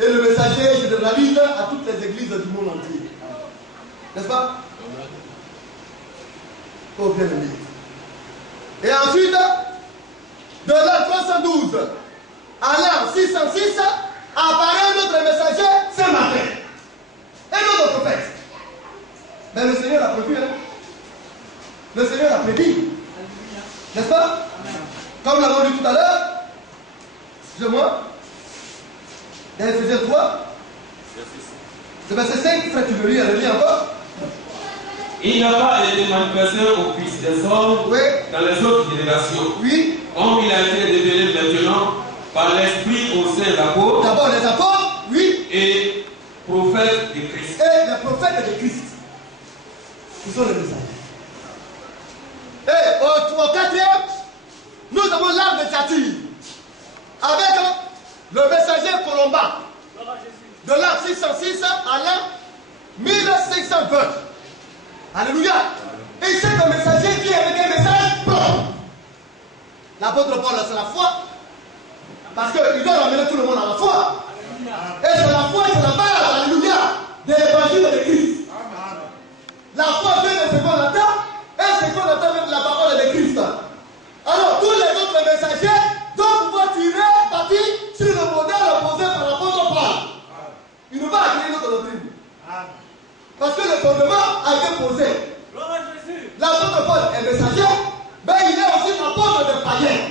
et le messager généralise à toutes les églises du monde entier. N'est-ce pas? Oh bien aimé. Et ensuite, de l'an 312 à l'an 606, apparaît notre messager ce matin. Et notre prophète. Mais le Seigneur l'a prévu. Hein? Le Seigneur l'a prédit. N'est-ce pas? Comme nous l'avons dit tout à l'heure, excusez-moi, dans Ephésiens 3, le verset 5, frère, tu veux lire, le lire encore? Il n'a pas été manifesté au Fils des hommes Oui. dans les autres générations. Oui. Comme il a été révélé maintenant par l'Esprit au sein d'apôtres. D'abord les apôtres, oui. Et prophètes de Christ. Et les prophètes de Christ. Qui sont les messagers. Et au quatrième, nous avons l'arbre de Thyatire. Avec le messager Colomba. De l'an 606 à l'an 1520. Alléluia. Et c'est un messager qui est avec un message propre. L'apôtre Paul, c'est la foi. Parce qu'il doit ramener tout le monde à la foi. Et c'est la foi, c'est la base, alléluia, de l'évangile de Christ. La foi vient de ce qu'on attend, et ce qu'on attend même de la parole de Christ. Alors, tous les autres messagers doivent pouvoir tirer parti sur le modèle posé par l'apôtre Paul. Il ne va pas créer notre doctrine. Parce que le fondement a été posé. L'apôtre Paul est messager, mais il est aussi apôtre des païens.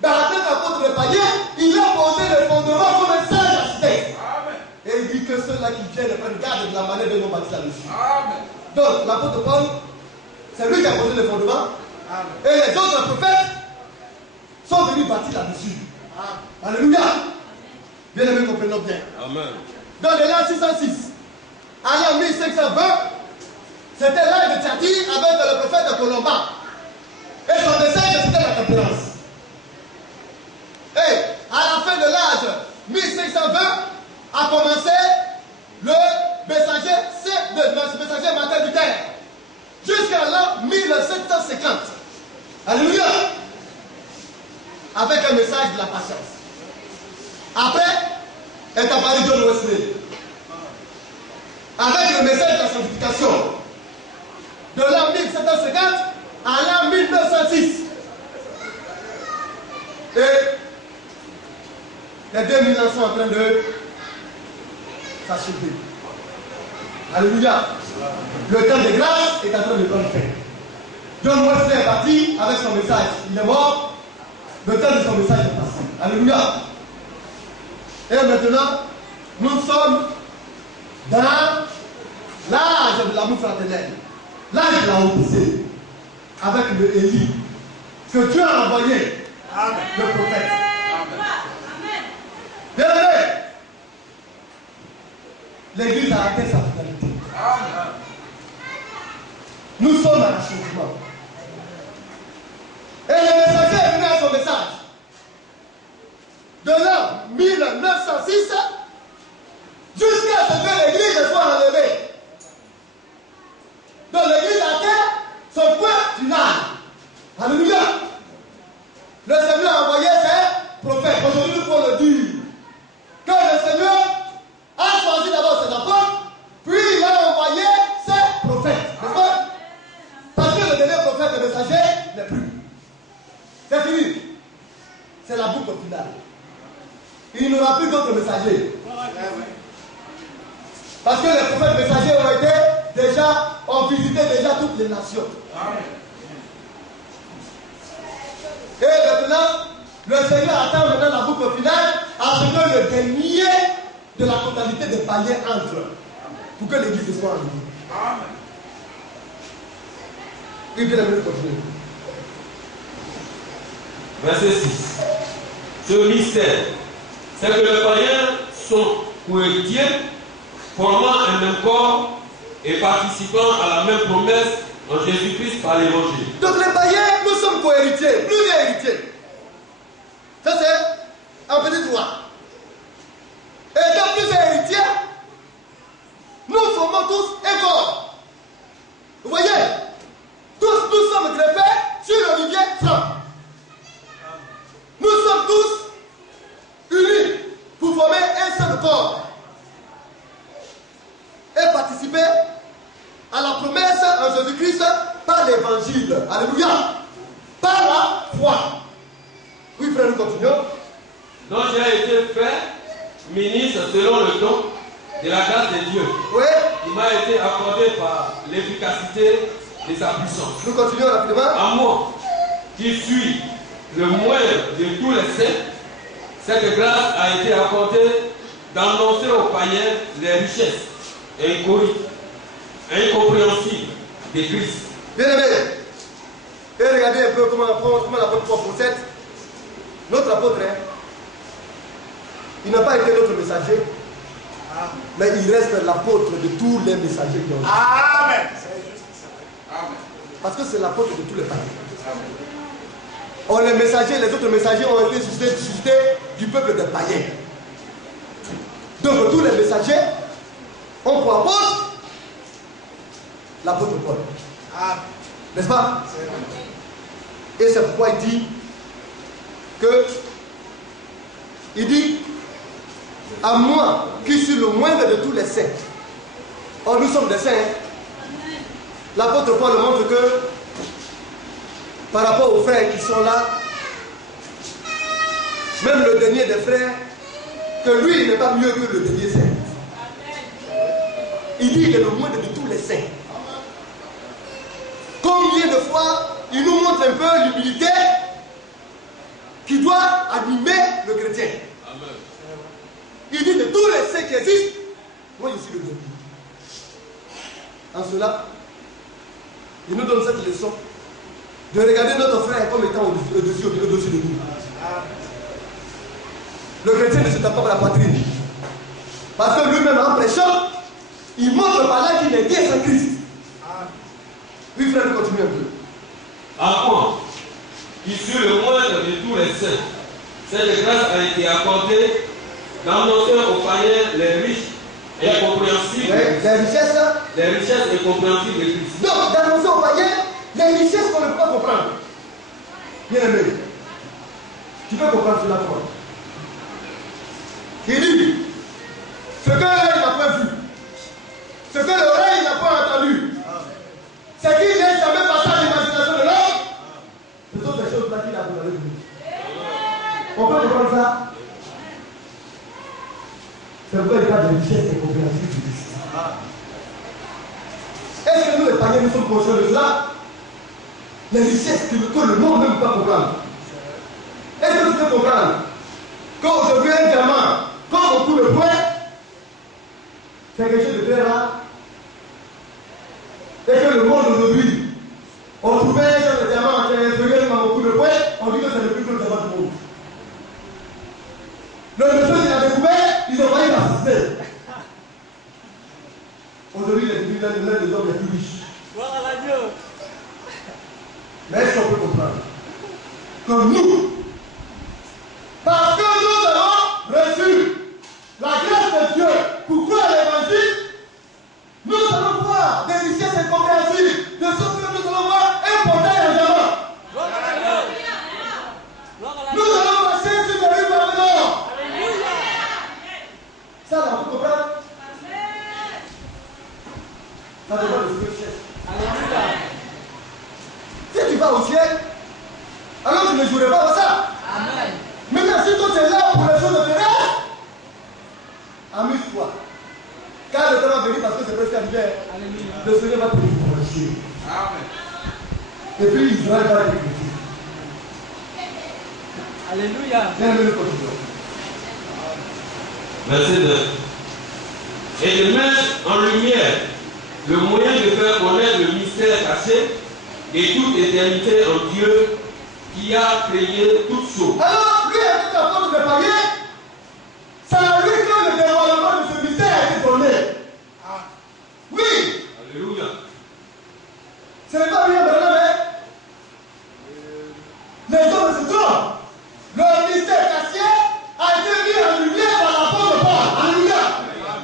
Dans la tête d'apôtre des païens, il a posé le fondement comme un sage architecte. Et il dit que ceux-là qui viennent prennent garde de la manière dont on bâtit là-dessus. Donc, l'apôtre Paul, c'est lui qui a posé le fondement. Et les autres prophètes sont venus bâtir là-dessus. Alléluia. Bien aimé, comprenons bien. Amen. Dans les l'an 606, à l'an 1520, c'était l'âge de Thyatire avec le prophète de Colomba. Et son message, c'était la tempérance. Et à la fin de l'âge 1520, a commencé le messager matin du terre. Jusqu'à l'an 1750. Alléluia. Avec un message de la patience. Après, est apparu John Wesley. Avec le message de la sanctification. De l'an 1750 à l'an 1906. Et les 2000 ans sont en train de s'achever. Alléluia. Le temps de grâce est en train de prendre fin. John Wesley est parti avec son message. Il est mort. Le temps de son message est passé. Alléluia. Et maintenant, nous sommes dans l'âge de l'amour fraternel. L'âge de la haute avec le Élie. Que Dieu a envoyé. Amen. Le prophète. Amen. Bien aimé. L'Église a atteint sa finalité. Nous sommes à l'achèvement. Et le messager est venu à son message. De l'an 1906 jusqu'à ce que l'Église soit enlevée. Donc l'Église atteint son point final. prophète et messager n'est plus. C'est fini. C'est la boucle finale. Il n'y aura plus d'autres messagers. Parce que les prophètes messagers ont visité déjà toutes les nations. Et maintenant, le Seigneur attend maintenant la boucle finale à ce que le dernier de la totalité des païens entre. Pour que l'église soit en vie. Il vient de continuer. Verset 6. Ce mystère, c'est que les païens sont cohéritiers, formant un même corps et participant à la même promesse en Jésus-Christ par l'évangile. Donc les païens, nous sommes cohéritiers, pluri-héritiers. Ça c'est un petit droit. Et dans plusieurs héritiers, nous formons tous un corps. Vous voyez, tous nous sommes greffés sur l'olivier franc. Nous sommes tous unis pour former un seul corps et participer à la promesse en Jésus-Christ par l'évangile. Alléluia. Par la foi. Oui, frère, nous continuons. Donc j'ai été fait ministre selon le don de la grâce de Dieu. Oui. Il m'a été accordé par l'efficacité de sa puissance. Nous continuons rapidement. À moi, qui suis le moindre de tous les saints, cette grâce a été accordée d'annoncer aux païens les richesses incompréhensibles de Christ. Bien aimé. Et regardez un peu comment l'apôtre Paul procède. Notre apôtre, il n'a pas été notre messager, mais il reste l'apôtre de tous les messagers qui ont été. Amen. Parce que c'est l'apôtre de tous les païens. Or, les messagers, les autres messagers ont été suscités du peuple des païens. Donc tous les messagers ont pour apôtre l'apôtre Paul. N'est-ce pas? Et c'est pourquoi il dit que à moi qui suis le moindre de tous les saints. Or nous sommes des saints. L'apôtre Paul montre que par rapport aux frères qui sont là, même le dernier des frères, que lui il n'est pas mieux que le dernier saint. Il dit qu'il est le moindre de tous les saints. Combien de fois il nous montre un peu l'humilité qui doit animer le chrétien. Amen. Il dit de tous les saints qui existent, moi je suis le dernier. En cela, il nous donne cette leçon de regarder notre frère comme étant au-dessus de nous. Le chrétien ne se tape pas la poitrine. Parce que lui-même en prêchant, il montre par là qu'il est bien sans Christ. Oui, frère, continue un peu. À moi, qui suis le moindre de tous les saints, cette grâce a été accordée d'annoncer aux païens les riches et incompréhensibles. Les richesses incompréhensibles de Christ. Donc, d'annoncer aux païens les richesses qu'on ne peut pas comprendre. Bien aimé, tu peux comprendre cela toi. Il dit ce que l'œil n'a pas vu, ce que l'oreille n'a pas entendu, ce qui n'est jamais passé à l'imagination de l'homme, ce sont des choses là qu'il a vous avez vues. On peut comprendre ça? C'est pourquoi il parle de richesse incompréhensible de Christ. Est-ce que nous les païens nous sommes conscients de cela? Les richesses que le monde ne peut pas comprendre. Est-ce que tu peux comprendre qu'aujourd'hui un diamant, quand on coupe le poing, c'est quelque chose de très rare? Et que le monde aujourd'hui, on trouvait un diamant qui est inférieur à un coup de poing, on dit que c'est le plus gros diamant du monde. Le monsieur qui l'a découvert, ils ont failli l'assister. Aujourd'hui, il est devenu l'un des hommes les plus riches. Gloire à Dieu. Mais est-ce qu'on peut comprendre que nous, parce que nous avons reçu la grâce de Dieu pour croire à l'évangile, nous allons voir des richesses incompréhensibles, de sorte que nous allons voir un portail en diamant. Gloire à Dieu. Gloire à Nous Dieu. allons marcher sur les rues par le nord. Alléluia. Ça, là, vous comprenez? Ça dépend de ce que tu cherches. Alléluia. Si vas au ciel, alors tu ne jouerais pas à ça. Amen. Maintenant, si toi tu es là pour les choses de terrestre, amuse-toi. Car le temps va venir parce que c'est presque arrivé. Le Seigneur va te divorcer. Amen. Et puis Israël va te critiquer. Alléluia. Viens le continuer. Verset 9. Et de mettre en lumière le moyen de faire connaître le mystère caché et toute éternité en Dieu qui a créé toutes choses. Alors, lui a dit à l'apôtre de païen, c'est à lui que le dévoilement de ce mystère a été donné. Oui. Alléluia. Ce n'est pas rien, Bernard, mais les hommes se trompent. Le mystère caché a été mis en lumière par l'apôtre Paul. Alléluia.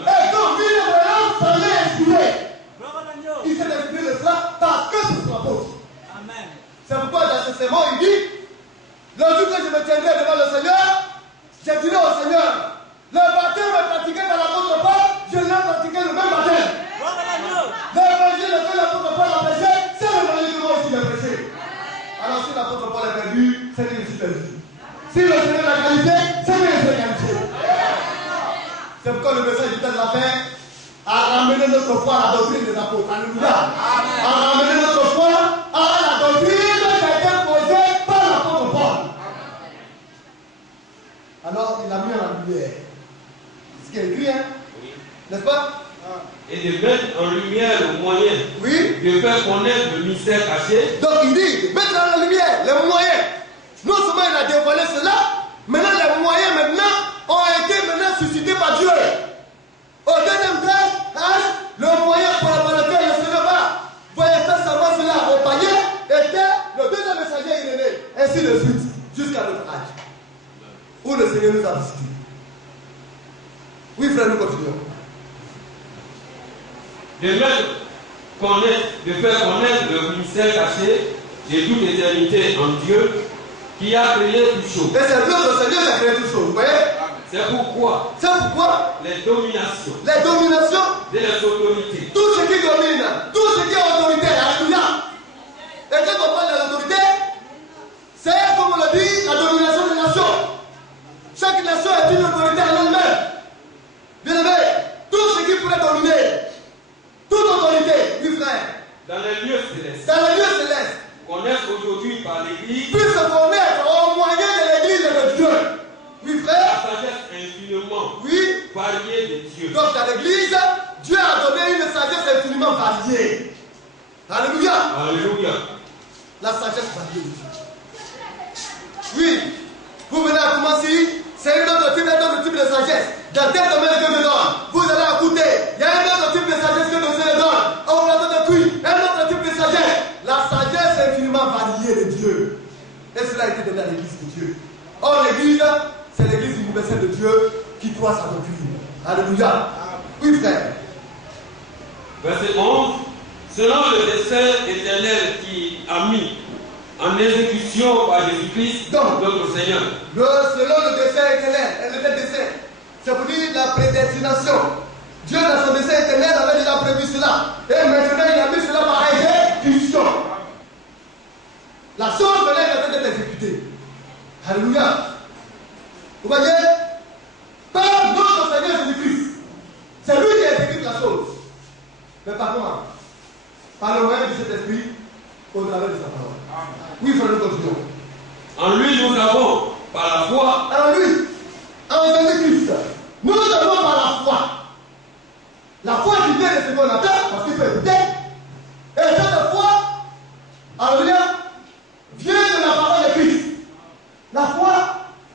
Et quand William Branham s'en est inspiré, il s'est inspiré de cela parce que c'est son apôtre. Amen. C'est pourquoi dans ce sermon, il dit, le jour que je me tiendrai devant le Seigneur, je dirai au Seigneur, le baptême pratiqué par l'apôtre Paul, je l'ai pratiqué le même baptême. L'évangile que l'apôtre Paul a prêché, c'est l'évangile que moi aussi j'ai prêché. Alors si l'apôtre Paul est perdu, c'est qu'il est perdu. Si le Seigneur l'a qualifié, c'est qu'il est qualifié. C'est pourquoi le message du temps de la fin a ramené notre foi à la doctrine des apôtres. Alléluia. A ramené notre foi à la doctrine qui a été posée par l'apôtre Paul. Alors il a mis en lumière. C'est ce qui est écrit, hein? Oui. N'est-ce pas? Et de mettre en lumière le moyen Oui. de faire connaître le mystère caché. Donc il dit, mettre en lumière les moyens. Non seulement il a dévoilé cela, maintenant les moyens maintenant ont été suscités par Dieu. Au deuxième âge, le moyen par lequel le Seigneur va faire savoir cela aux païens était le deuxième messager Irénée. Ainsi de suite, jusqu'à notre âge. Où le Seigneur nous a visités. Oui frère, nous continuons. De faire connaître le mystère caché de toute éternité en Dieu qui a créé toutes choses. Et c'est notre Seigneur qui a créé toutes choses, vous voyez? C'est pourquoi les dominations et les autorités, tout ce qui domine, tout ce qui est autorité, alléluia. Et quand on parle de l'autorité, c'est comme on le dit, la domination des nations. Chaque nation est une autorité en elle-même. Bien aimé, tout ce qui pourrait dominer, toute autorité, oui frère, dans les lieux célestes, connaissent aujourd'hui par l'Église, puisse se connaître au moyen de l'Église de Dieu. Oui la frère, sagesse infiniment oui. variée de Dieu. Donc dans l'Église, Dieu a donné une sagesse infiniment variée. Alléluia. Alléluia. La sagesse variée de Dieu. Oui, vous venez à commencer, c'est un autre type de sagesse. Dans tel domaine que je donne, vous allez écouter. Il y a un autre type de sagesse que Dieu donne. Au plateau de cuit, un autre type de sagesse. La sagesse infiniment variée de Dieu. Et cela a été donné à l'Église de Dieu. Or, l'Église, c'est l'Église universelle de Dieu qui croit sa doctrine. Alléluia. Oui, frère. Verset 11. Selon le dessein éternel qui a mis en exécution par Jésus-Christ, notre Seigneur. Selon le dessein éternel, le dessein, c'est pour dire la prédestination. Dieu, dans son dessein éternel, avait déjà prévu cela. Et maintenant, il a mis cela par exécution. La chose venait d'être exécutée. Alléluia. Vous voyez, par notre Seigneur Jésus-Christ, c'est lui qui exécute la chose. Mais par comment? Par le moyen de cet esprit, au travers de sa parole. Oui, frère, nous continuons. En lui, nous avons, par la foi, en lui, en Jésus-Christ, nous avons par la foi. La foi qui vient de ce qu'on attend, parce qu'il peut écouter. Et cette foi, alléluia, vient de la parole de Christ. La foi,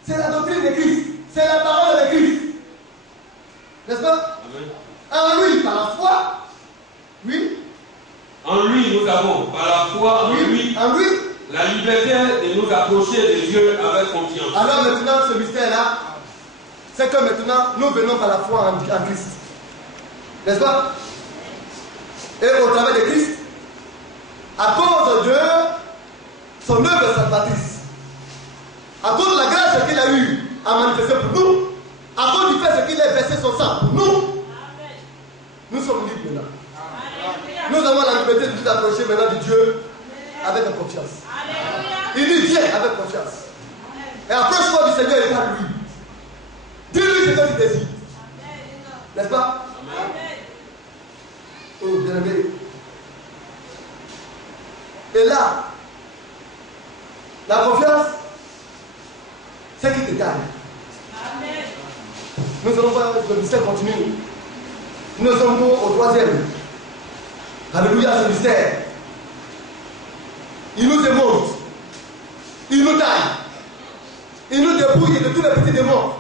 c'est la doctrine de Christ. C'est la parole de Christ. N'est-ce pas? Amen. En lui, par la foi, oui. En lui, nous avons, par la foi, Oui, en lui, la liberté de nous approcher de Dieu avec confiance. Alors maintenant, ce mystère-là, c'est que maintenant, nous venons par la foi en Christ. N'est-ce pas? Et au travers de Christ, à cause de son œuvre salvatrice, à cause de la grâce qu'il a eue à manifester pour nous, à cause du fait qu'il ait versé son sang pour nous, nous sommes libres maintenant. Nous avons la liberté de nous approcher maintenant de Dieu avec la confiance. Il dit viens avec confiance. Et après le choix du Seigneur, il parle lui. Dis-lui ce que tu désires. N'est-ce pas? Oh, bien aimé. Et là, la confiance, c'est qui te gagne. Nous allons voir le mystère continue. Nous sommes au 3e. Alléluia, ce mystère. Il nous démonte. Il nous taille. Il nous débrouille de tous les petits démons.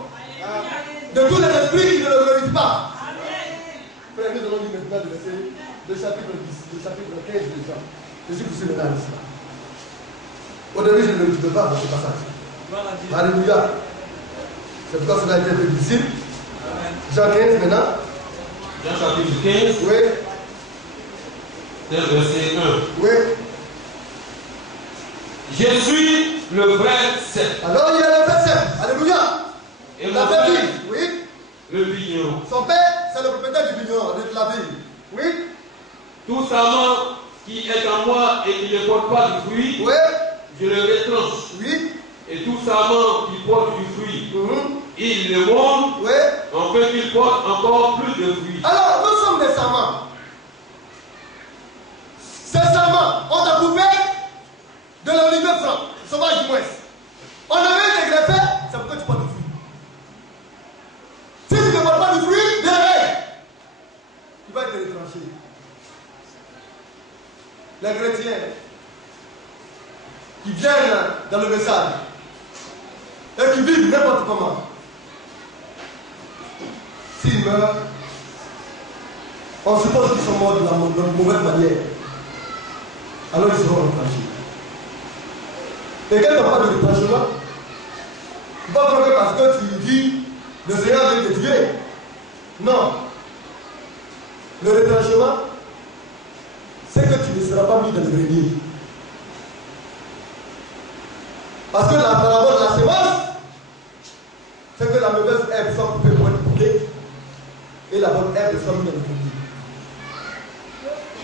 De tous les esprits qui ne le glorifient pas. Frère, nous allons lire maintenant le chapitre 10, le chapitre 15 de Jean. Je suis poussé maintenant ici. Au début, je ne le dis pas dans ce passage. Alléluia. C'est pourquoi cela a été difficile. Jean 15 maintenant. Jean chapitre 15. Oui. C'est le verset 1. Oui. Je suis le vrai cep. Alors il y a le vrai cep. Alléluia. Et la mon vraie père, ville. Oui. le vigneron. Son père, c'est le propriétaire du vigneron, de la ville. Oui. Tout sarment qui est en moi et qui ne porte pas de fruit, Oui. je le retranche. Oui. Et tout sarment qui porte du fruit, il le monte, Oui. afin qu'il porte encore plus de fruits. Alors, nous sommes des sarments. Ces sarments ont un coupé de l'olivier franc, sauvage du moins. On avait été greffé, c'est pourquoi tu portes du fruit. Si tu ne portes pas de fruit, derrière, tu vas être retranché. Les chrétiens qui viennent dans le message et qui vivent n'importe comment, s'ils meurent, on suppose qu'ils sont morts de la mauvaise manière. Alors ils seront retranchés. Et quand on parle de retranchement, il ne faut pas croire que parce que tu dis le Seigneur veut te tuer. Non. Le retranchement, c'est que tu ne seras pas mis dans le grenier. Parce que la parabole de la sémence, c'est que la mauvaise herbe soit coupée pour être coupée et la bonne herbe soit mise dans le grenier.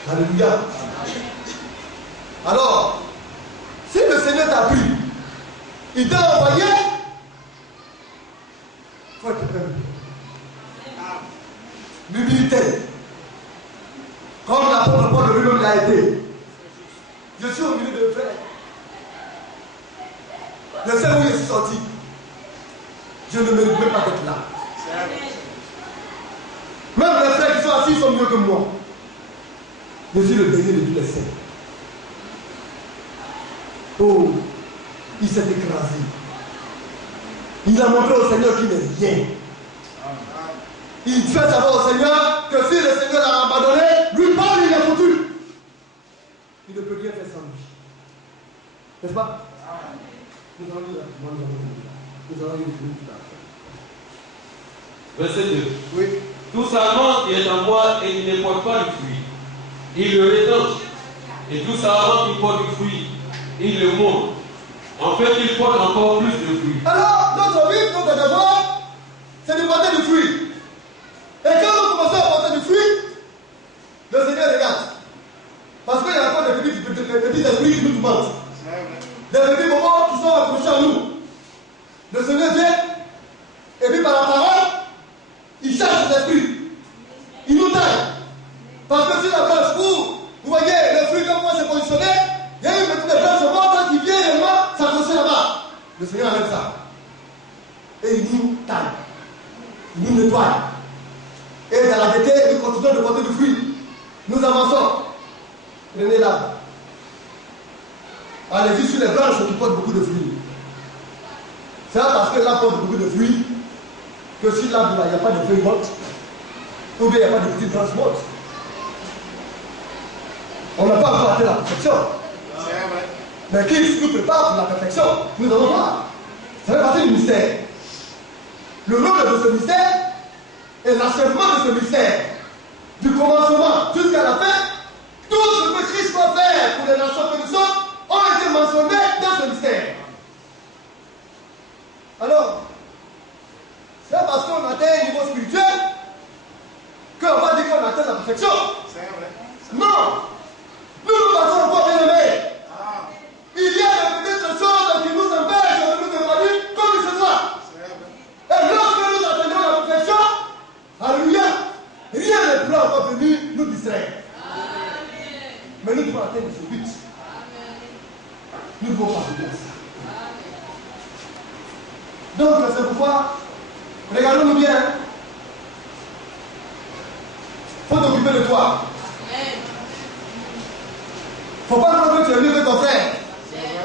Alléluia. Alors, si le Seigneur t'a pris, il t'a envoyé, il faut être humble. L'humilité. Comme l'apôtre Paul lui-même l'a été. Je suis au milieu de frères. Le seul où je suis sorti, je ne mérite même pas d'être là. Même les frères qui sont assis sont mieux que moi. Je suis le dernier de tous les saints. Oh, il s'est écrasé. Il a montré au Seigneur qu'il n'est rien. Il fait savoir au Seigneur que si le Seigneur l'a abandonné, lui parle, il est foutu. Il ne peut rien faire sans lui. N'est-ce pas? Nous allons lire. Nous allons lire tout à Verset 2. Oui. Tout sarment qui est en moi et qui ne porte pas de fruit, il le retranche. Et tout sarment qui porte du fruit, il le monte, en fait qu'il porte encore plus de fruits. Alors, notre vie, notre devoir, c'est de porter du fruit. Et quand nous commençons à porter du fruit, le Seigneur regarde. Parce qu'il y a encore des petits esprits qui nous mentent. Des petits moments qui sont accrochés à nous. Le Seigneur vient, et puis par la parole, il cherche l'esprit. Il nous taille. Parce que si la branche où, vous voyez, le fruit comme moi s'est positionné, il y a une petite branche morte qui vient réellement s'accrocher là-bas. Le Seigneur enlève ça. Et il nous taille. Il nous nettoie. Et dans la gaieté, nous continuons de porter du fruit. Nous avançons. Prenez l'arbre. Allez-y sur les branches qui portent beaucoup de fruits. C'est parce que l'arbre porte beaucoup de fruits que si l'arbre il n'y a pas de feuilles mortes, ou bien il n'y a pas de petites branches mortes. On n'a pas encore atteint la perfection. Mais qui nous prépare pour la perfection, nous allons voir. Ça fait partie du mystère. Le nom de ce mystère est l'achèvement de ce mystère. Du commencement jusqu'à la fin, tout ce que Christ va faire pour les nations que nous sommes ont été mentionnés dans ce mystère. Alors, c'est parce qu'on atteint un niveau spirituel qu'on va dire qu'on atteint la perfection. Non! Nous nous battons encore bien aimés. nous devons parvenir à ça. Donc, c'est pourquoi, regardons-nous bien. Il faut t'occuper de toi. Il ne faut pas croire que tu es mieux que ton frère.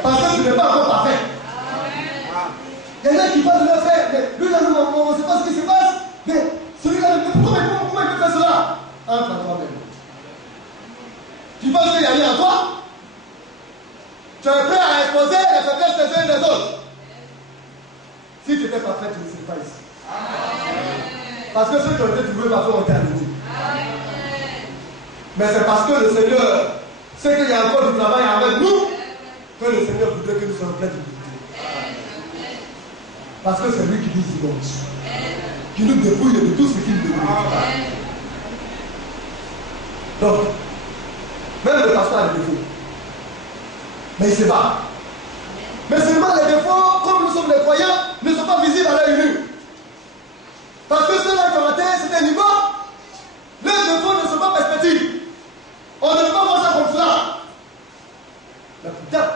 Parce que tu n'es pas encore parfait. Il y en a qui passent leur frère. Mais lui, là, on ne sait pas ce qui se passe. Mais celui-là, pourquoi il peut faire cela? Entre à toi-même. Tu penses qu'il y a rien à toi? Tu es prêt à exposer les faiblesses des uns et des autres. Si tu étais parfait, tu ne serais pas ici. Parce que ceux qui ont été trouvés parfaits ont été arrêtés. Mais c'est parce que le Seigneur sait qu'il y a encore du travail avec nous que le Seigneur voudrait que nous soyons pleins d'humilité. Parce que c'est lui qui nous immonde, qui nous dépouille de tout ce qu'il nous demande. Donc, même le pasteur a des défauts. Mais il se bat. Mais seulement les défauts, comme nous sommes des croyants, ne sont pas visibles à l'œil nu. Parce que ceux-là qui ont raté, c'est un niveau. Les défauts ne sont pas perspectives. On ne peut pas voir ça comme cela. Mais putain,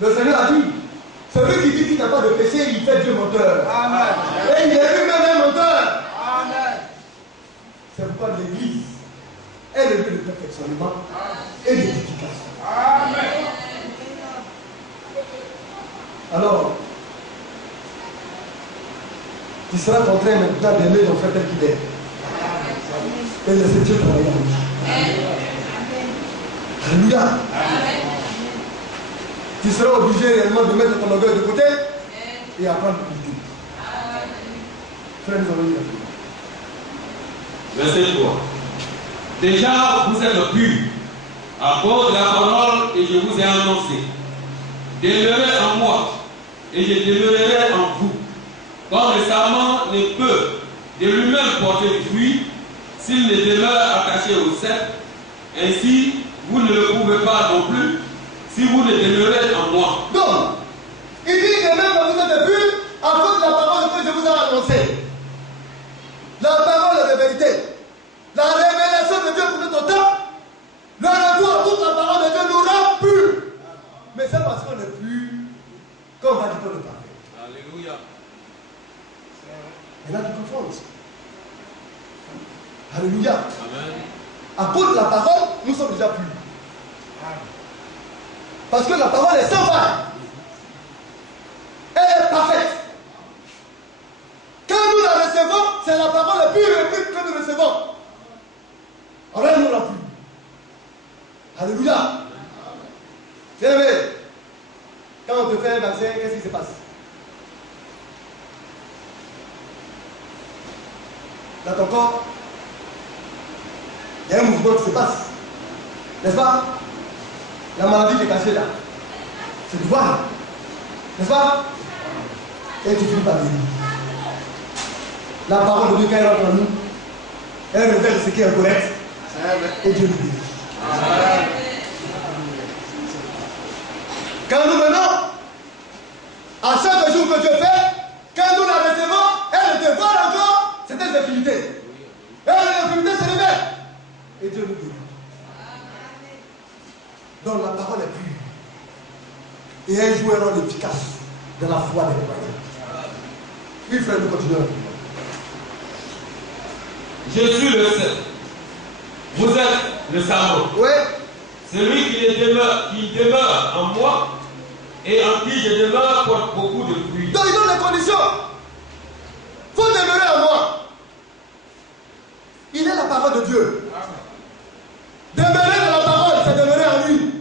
le Seigneur a dit, celui qui dit qu'il n'a pas de péché, il fait Dieu menteur. Amen. Et il est lui-même un menteur. Amen. C'est pourquoi l'Église est le lieu de perfectionnement et d'édification. Amen. Alors, tu seras contraint maintenant d'aimer ton frère tel qu'il est. Et laisser Dieu travailler en lui. Alléluia. Tu seras obligé réellement de mettre ton orgueil de côté et apprendre l'humilité. Frère, nous allons dire. Verset 3. Déjà, vous êtes purs à cause de la parole que je vous ai annoncée. Demeurez en moi et je demeurerai en vous. Comme le sarment ne peut de lui-même porter du fruit s'il ne demeure attaché au cep, ainsi vous ne le pouvez pas non plus si vous ne demeurez en moi. Donc, il dit que même quand vous êtes purs à cause de la parole que je vous ai annoncée. La parole de vérité. La révélation de Dieu pour notre temps. Le retour à toute la parole de Dieu nous rend purs. Mais c'est parce qu'on est pur qu'on va dire qu'on est parfait. Alléluia. Et là, tu confonds. Alléluia. Amen. À cause de la parole, nous sommes déjà purs. Parce que la parole est sans faille. Elle est parfaite. Quand nous la recevons, c'est la parole pure et pure que nous recevons. Alors nous la pure. Alléluia. Bien aimé, quand on te fait un vaccin, qu'est-ce qui se passe? Dans ton corps, il y a un mouvement qui se passe. N'est-ce pas? La maladie qui est cachée là, c'est du voir. N'est-ce pas? Et tu finis par dire. La parole de Dieu, quand elle rentre en nous, elle révèle ce qui est correct. Et Dieu nous dit. Quand nous venons, à chaque jour que Dieu fait, quand nous la recevons, elle dévoile encore certaines infinités. Et l'infinité se révèle. Et Dieu nous dit. Donc la parole est pure. Et elle joue un rôle efficace dans la foi des croyants. Oui, frère, nous continuons. Je suis le seul. Vous êtes le sarment. Oui. Celui qui demeure en moi et en qui je demeure porte beaucoup de fruits. Donc il donne les conditions. Il faut demeurer en moi. Il est la parole de Dieu. Demeurer dans la parole, c'est demeurer en lui.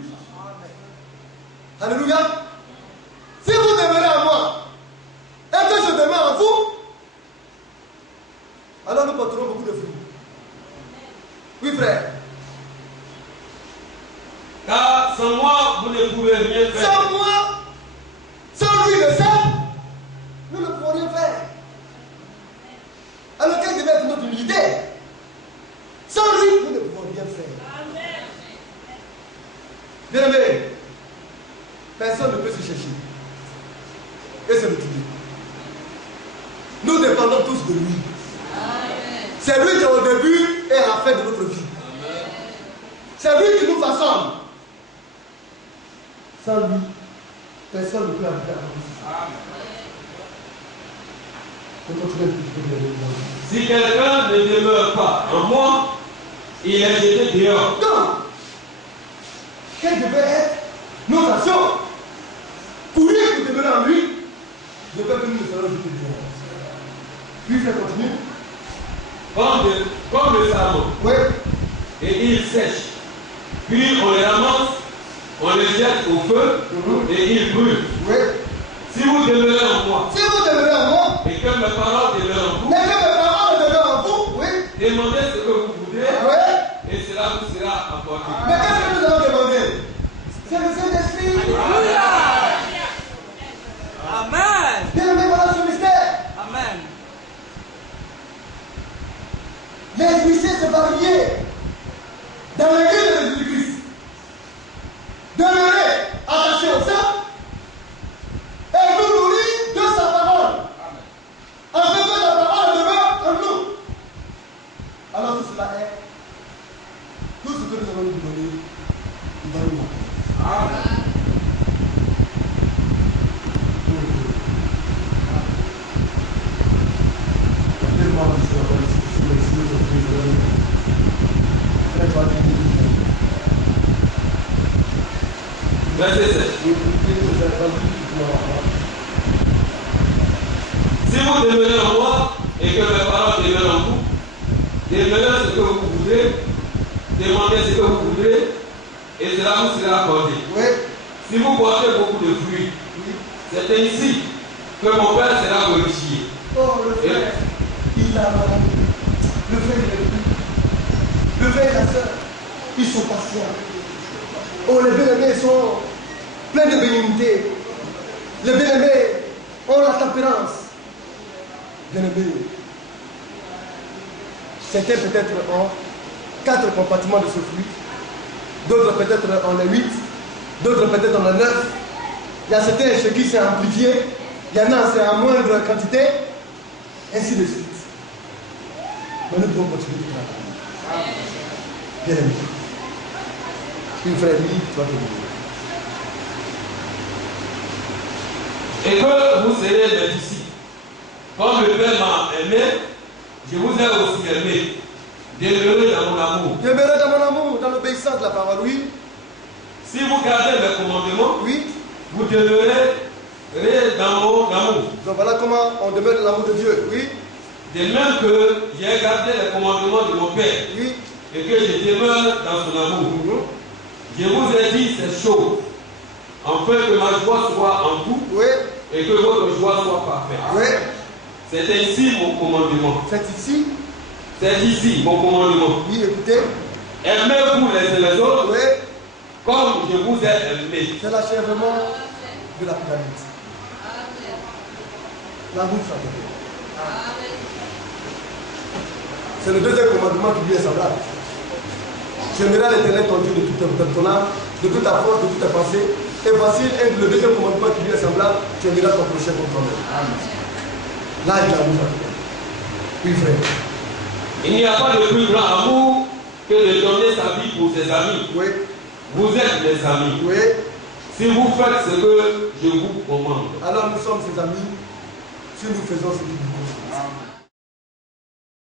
Alléluia. Si vous demeurez en moi et que je demeure en vous, alors nous porterons beaucoup de fruits. Oui, frère. Car sans moi, vous ne pouvez rien faire. Sans moi, sans lui le seul, nous ne pouvons rien faire. Alors quelle devait être notre humilité? Sans lui, nous ne pouvons rien faire. Bien aimé, personne ne peut se chercher. Et se retrouver. Nous dépendons tous de lui. C'est lui qui est au début et à la fin de notre vie. C'est lui qui nous façonne. Sans lui, personne ne peut habiter à vous. Si quelqu'un ne demeure pas en moi, il est jeté dehors. Donc, quelles devaient être nos actions pour lui qui demeurait en lui, de peur que nous ne soyons jetés dehors. Puis ça continue. Comme le savon. Oui. Et il sèche. Puis on les ramasse, on les jette au feu et ils brûlent. Oui. Si vous demeurez en moi, Si vous demeurez en moi, et que mes paroles demeurent en vous, et que mes paroles demeurent en vous, oui. demandez ce que vous voudrez, Oui. et cela vous sera apporté. Mais qu'est-ce que nous allons demander? C'est le Saint-Esprit. Alléluia. Amen. Bien-aimé, voilà ce mystère. Amen. L'Esprit Saint se va lier dans l'église de Jésus-Christ. Demeurer attaché au sein et nous nourrir de sa parole. Afin que la parole demeure en nous. Alors tout cela est, tout ce que nous allons nous demander, nous allons nous apporter. Amen. Verset 7. Si vous demeurez en moi et que mes paroles demeurent en vous, demeurez ce que vous voudrez, demandez ce que vous voudrez, et cela vous sera accordé. Oui. Si vous portez beaucoup de fruits, c'est ainsi que mon Père sera glorifié. Oh, le frère, il a le frère et le frère et la sœur, ils sont patients. Oh, les bien-aimés sont pleins de bénignité. Les bien-aimés ont la tempérance. Bien-aimés, certains peut-être ont 4 compartiments de ce fruit, d'autres peut-être en ont 8, d'autres peut-être en ont 9. Il y a certains chez qui c'est amplifié, il y en a c'est en moindre quantité, ainsi de suite. Mais nous devons continuer de travailler. Bien-aimés, une frère lui, tu vas te dire. Et que vous serez mes disciples. Comme le Père m'a aimé, je vous ai aussi aimé. Demeurez dans mon amour. Demeurez dans mon amour, dans l'obéissance de la parole, oui. Si vous gardez mes commandements, Oui. vous demeurez dans mon amour. Donc voilà comment on demeure dans l'amour de Dieu, oui. De même que j'ai gardé les commandements de mon Père Oui. et que je demeure dans son amour. Je vous ai dit ces choses, afin que ma joie soit en vous Oui. et que votre joie soit parfaite. Oui. C'est ainsi mon commandement. C'est ici. C'est ici mon commandement. Oui, écoutez. Aimez-vous les uns les autres Oui. comme je vous ai aimé. C'est l'achèvement de la pyramide. L'amour fraternel. C'est le deuxième commandement qui lui est semblable. Tu aimeras l'Éternel ton Dieu de toute ton âme, de toute ta force, de toute ta pensée. Et voici le deuxième commandement qui lui est semblable. Tu aimeras ton prochain comme toi-même. Là, il y a l'amour fraternel. Oui, frère. Il n'y a pas de plus grand amour que de donner sa vie pour ses amis. Oui. Vous êtes mes amis. Oui. Si vous faites ce que je vous commande. Alors nous sommes ses amis si nous faisons ce qu'il nous commande.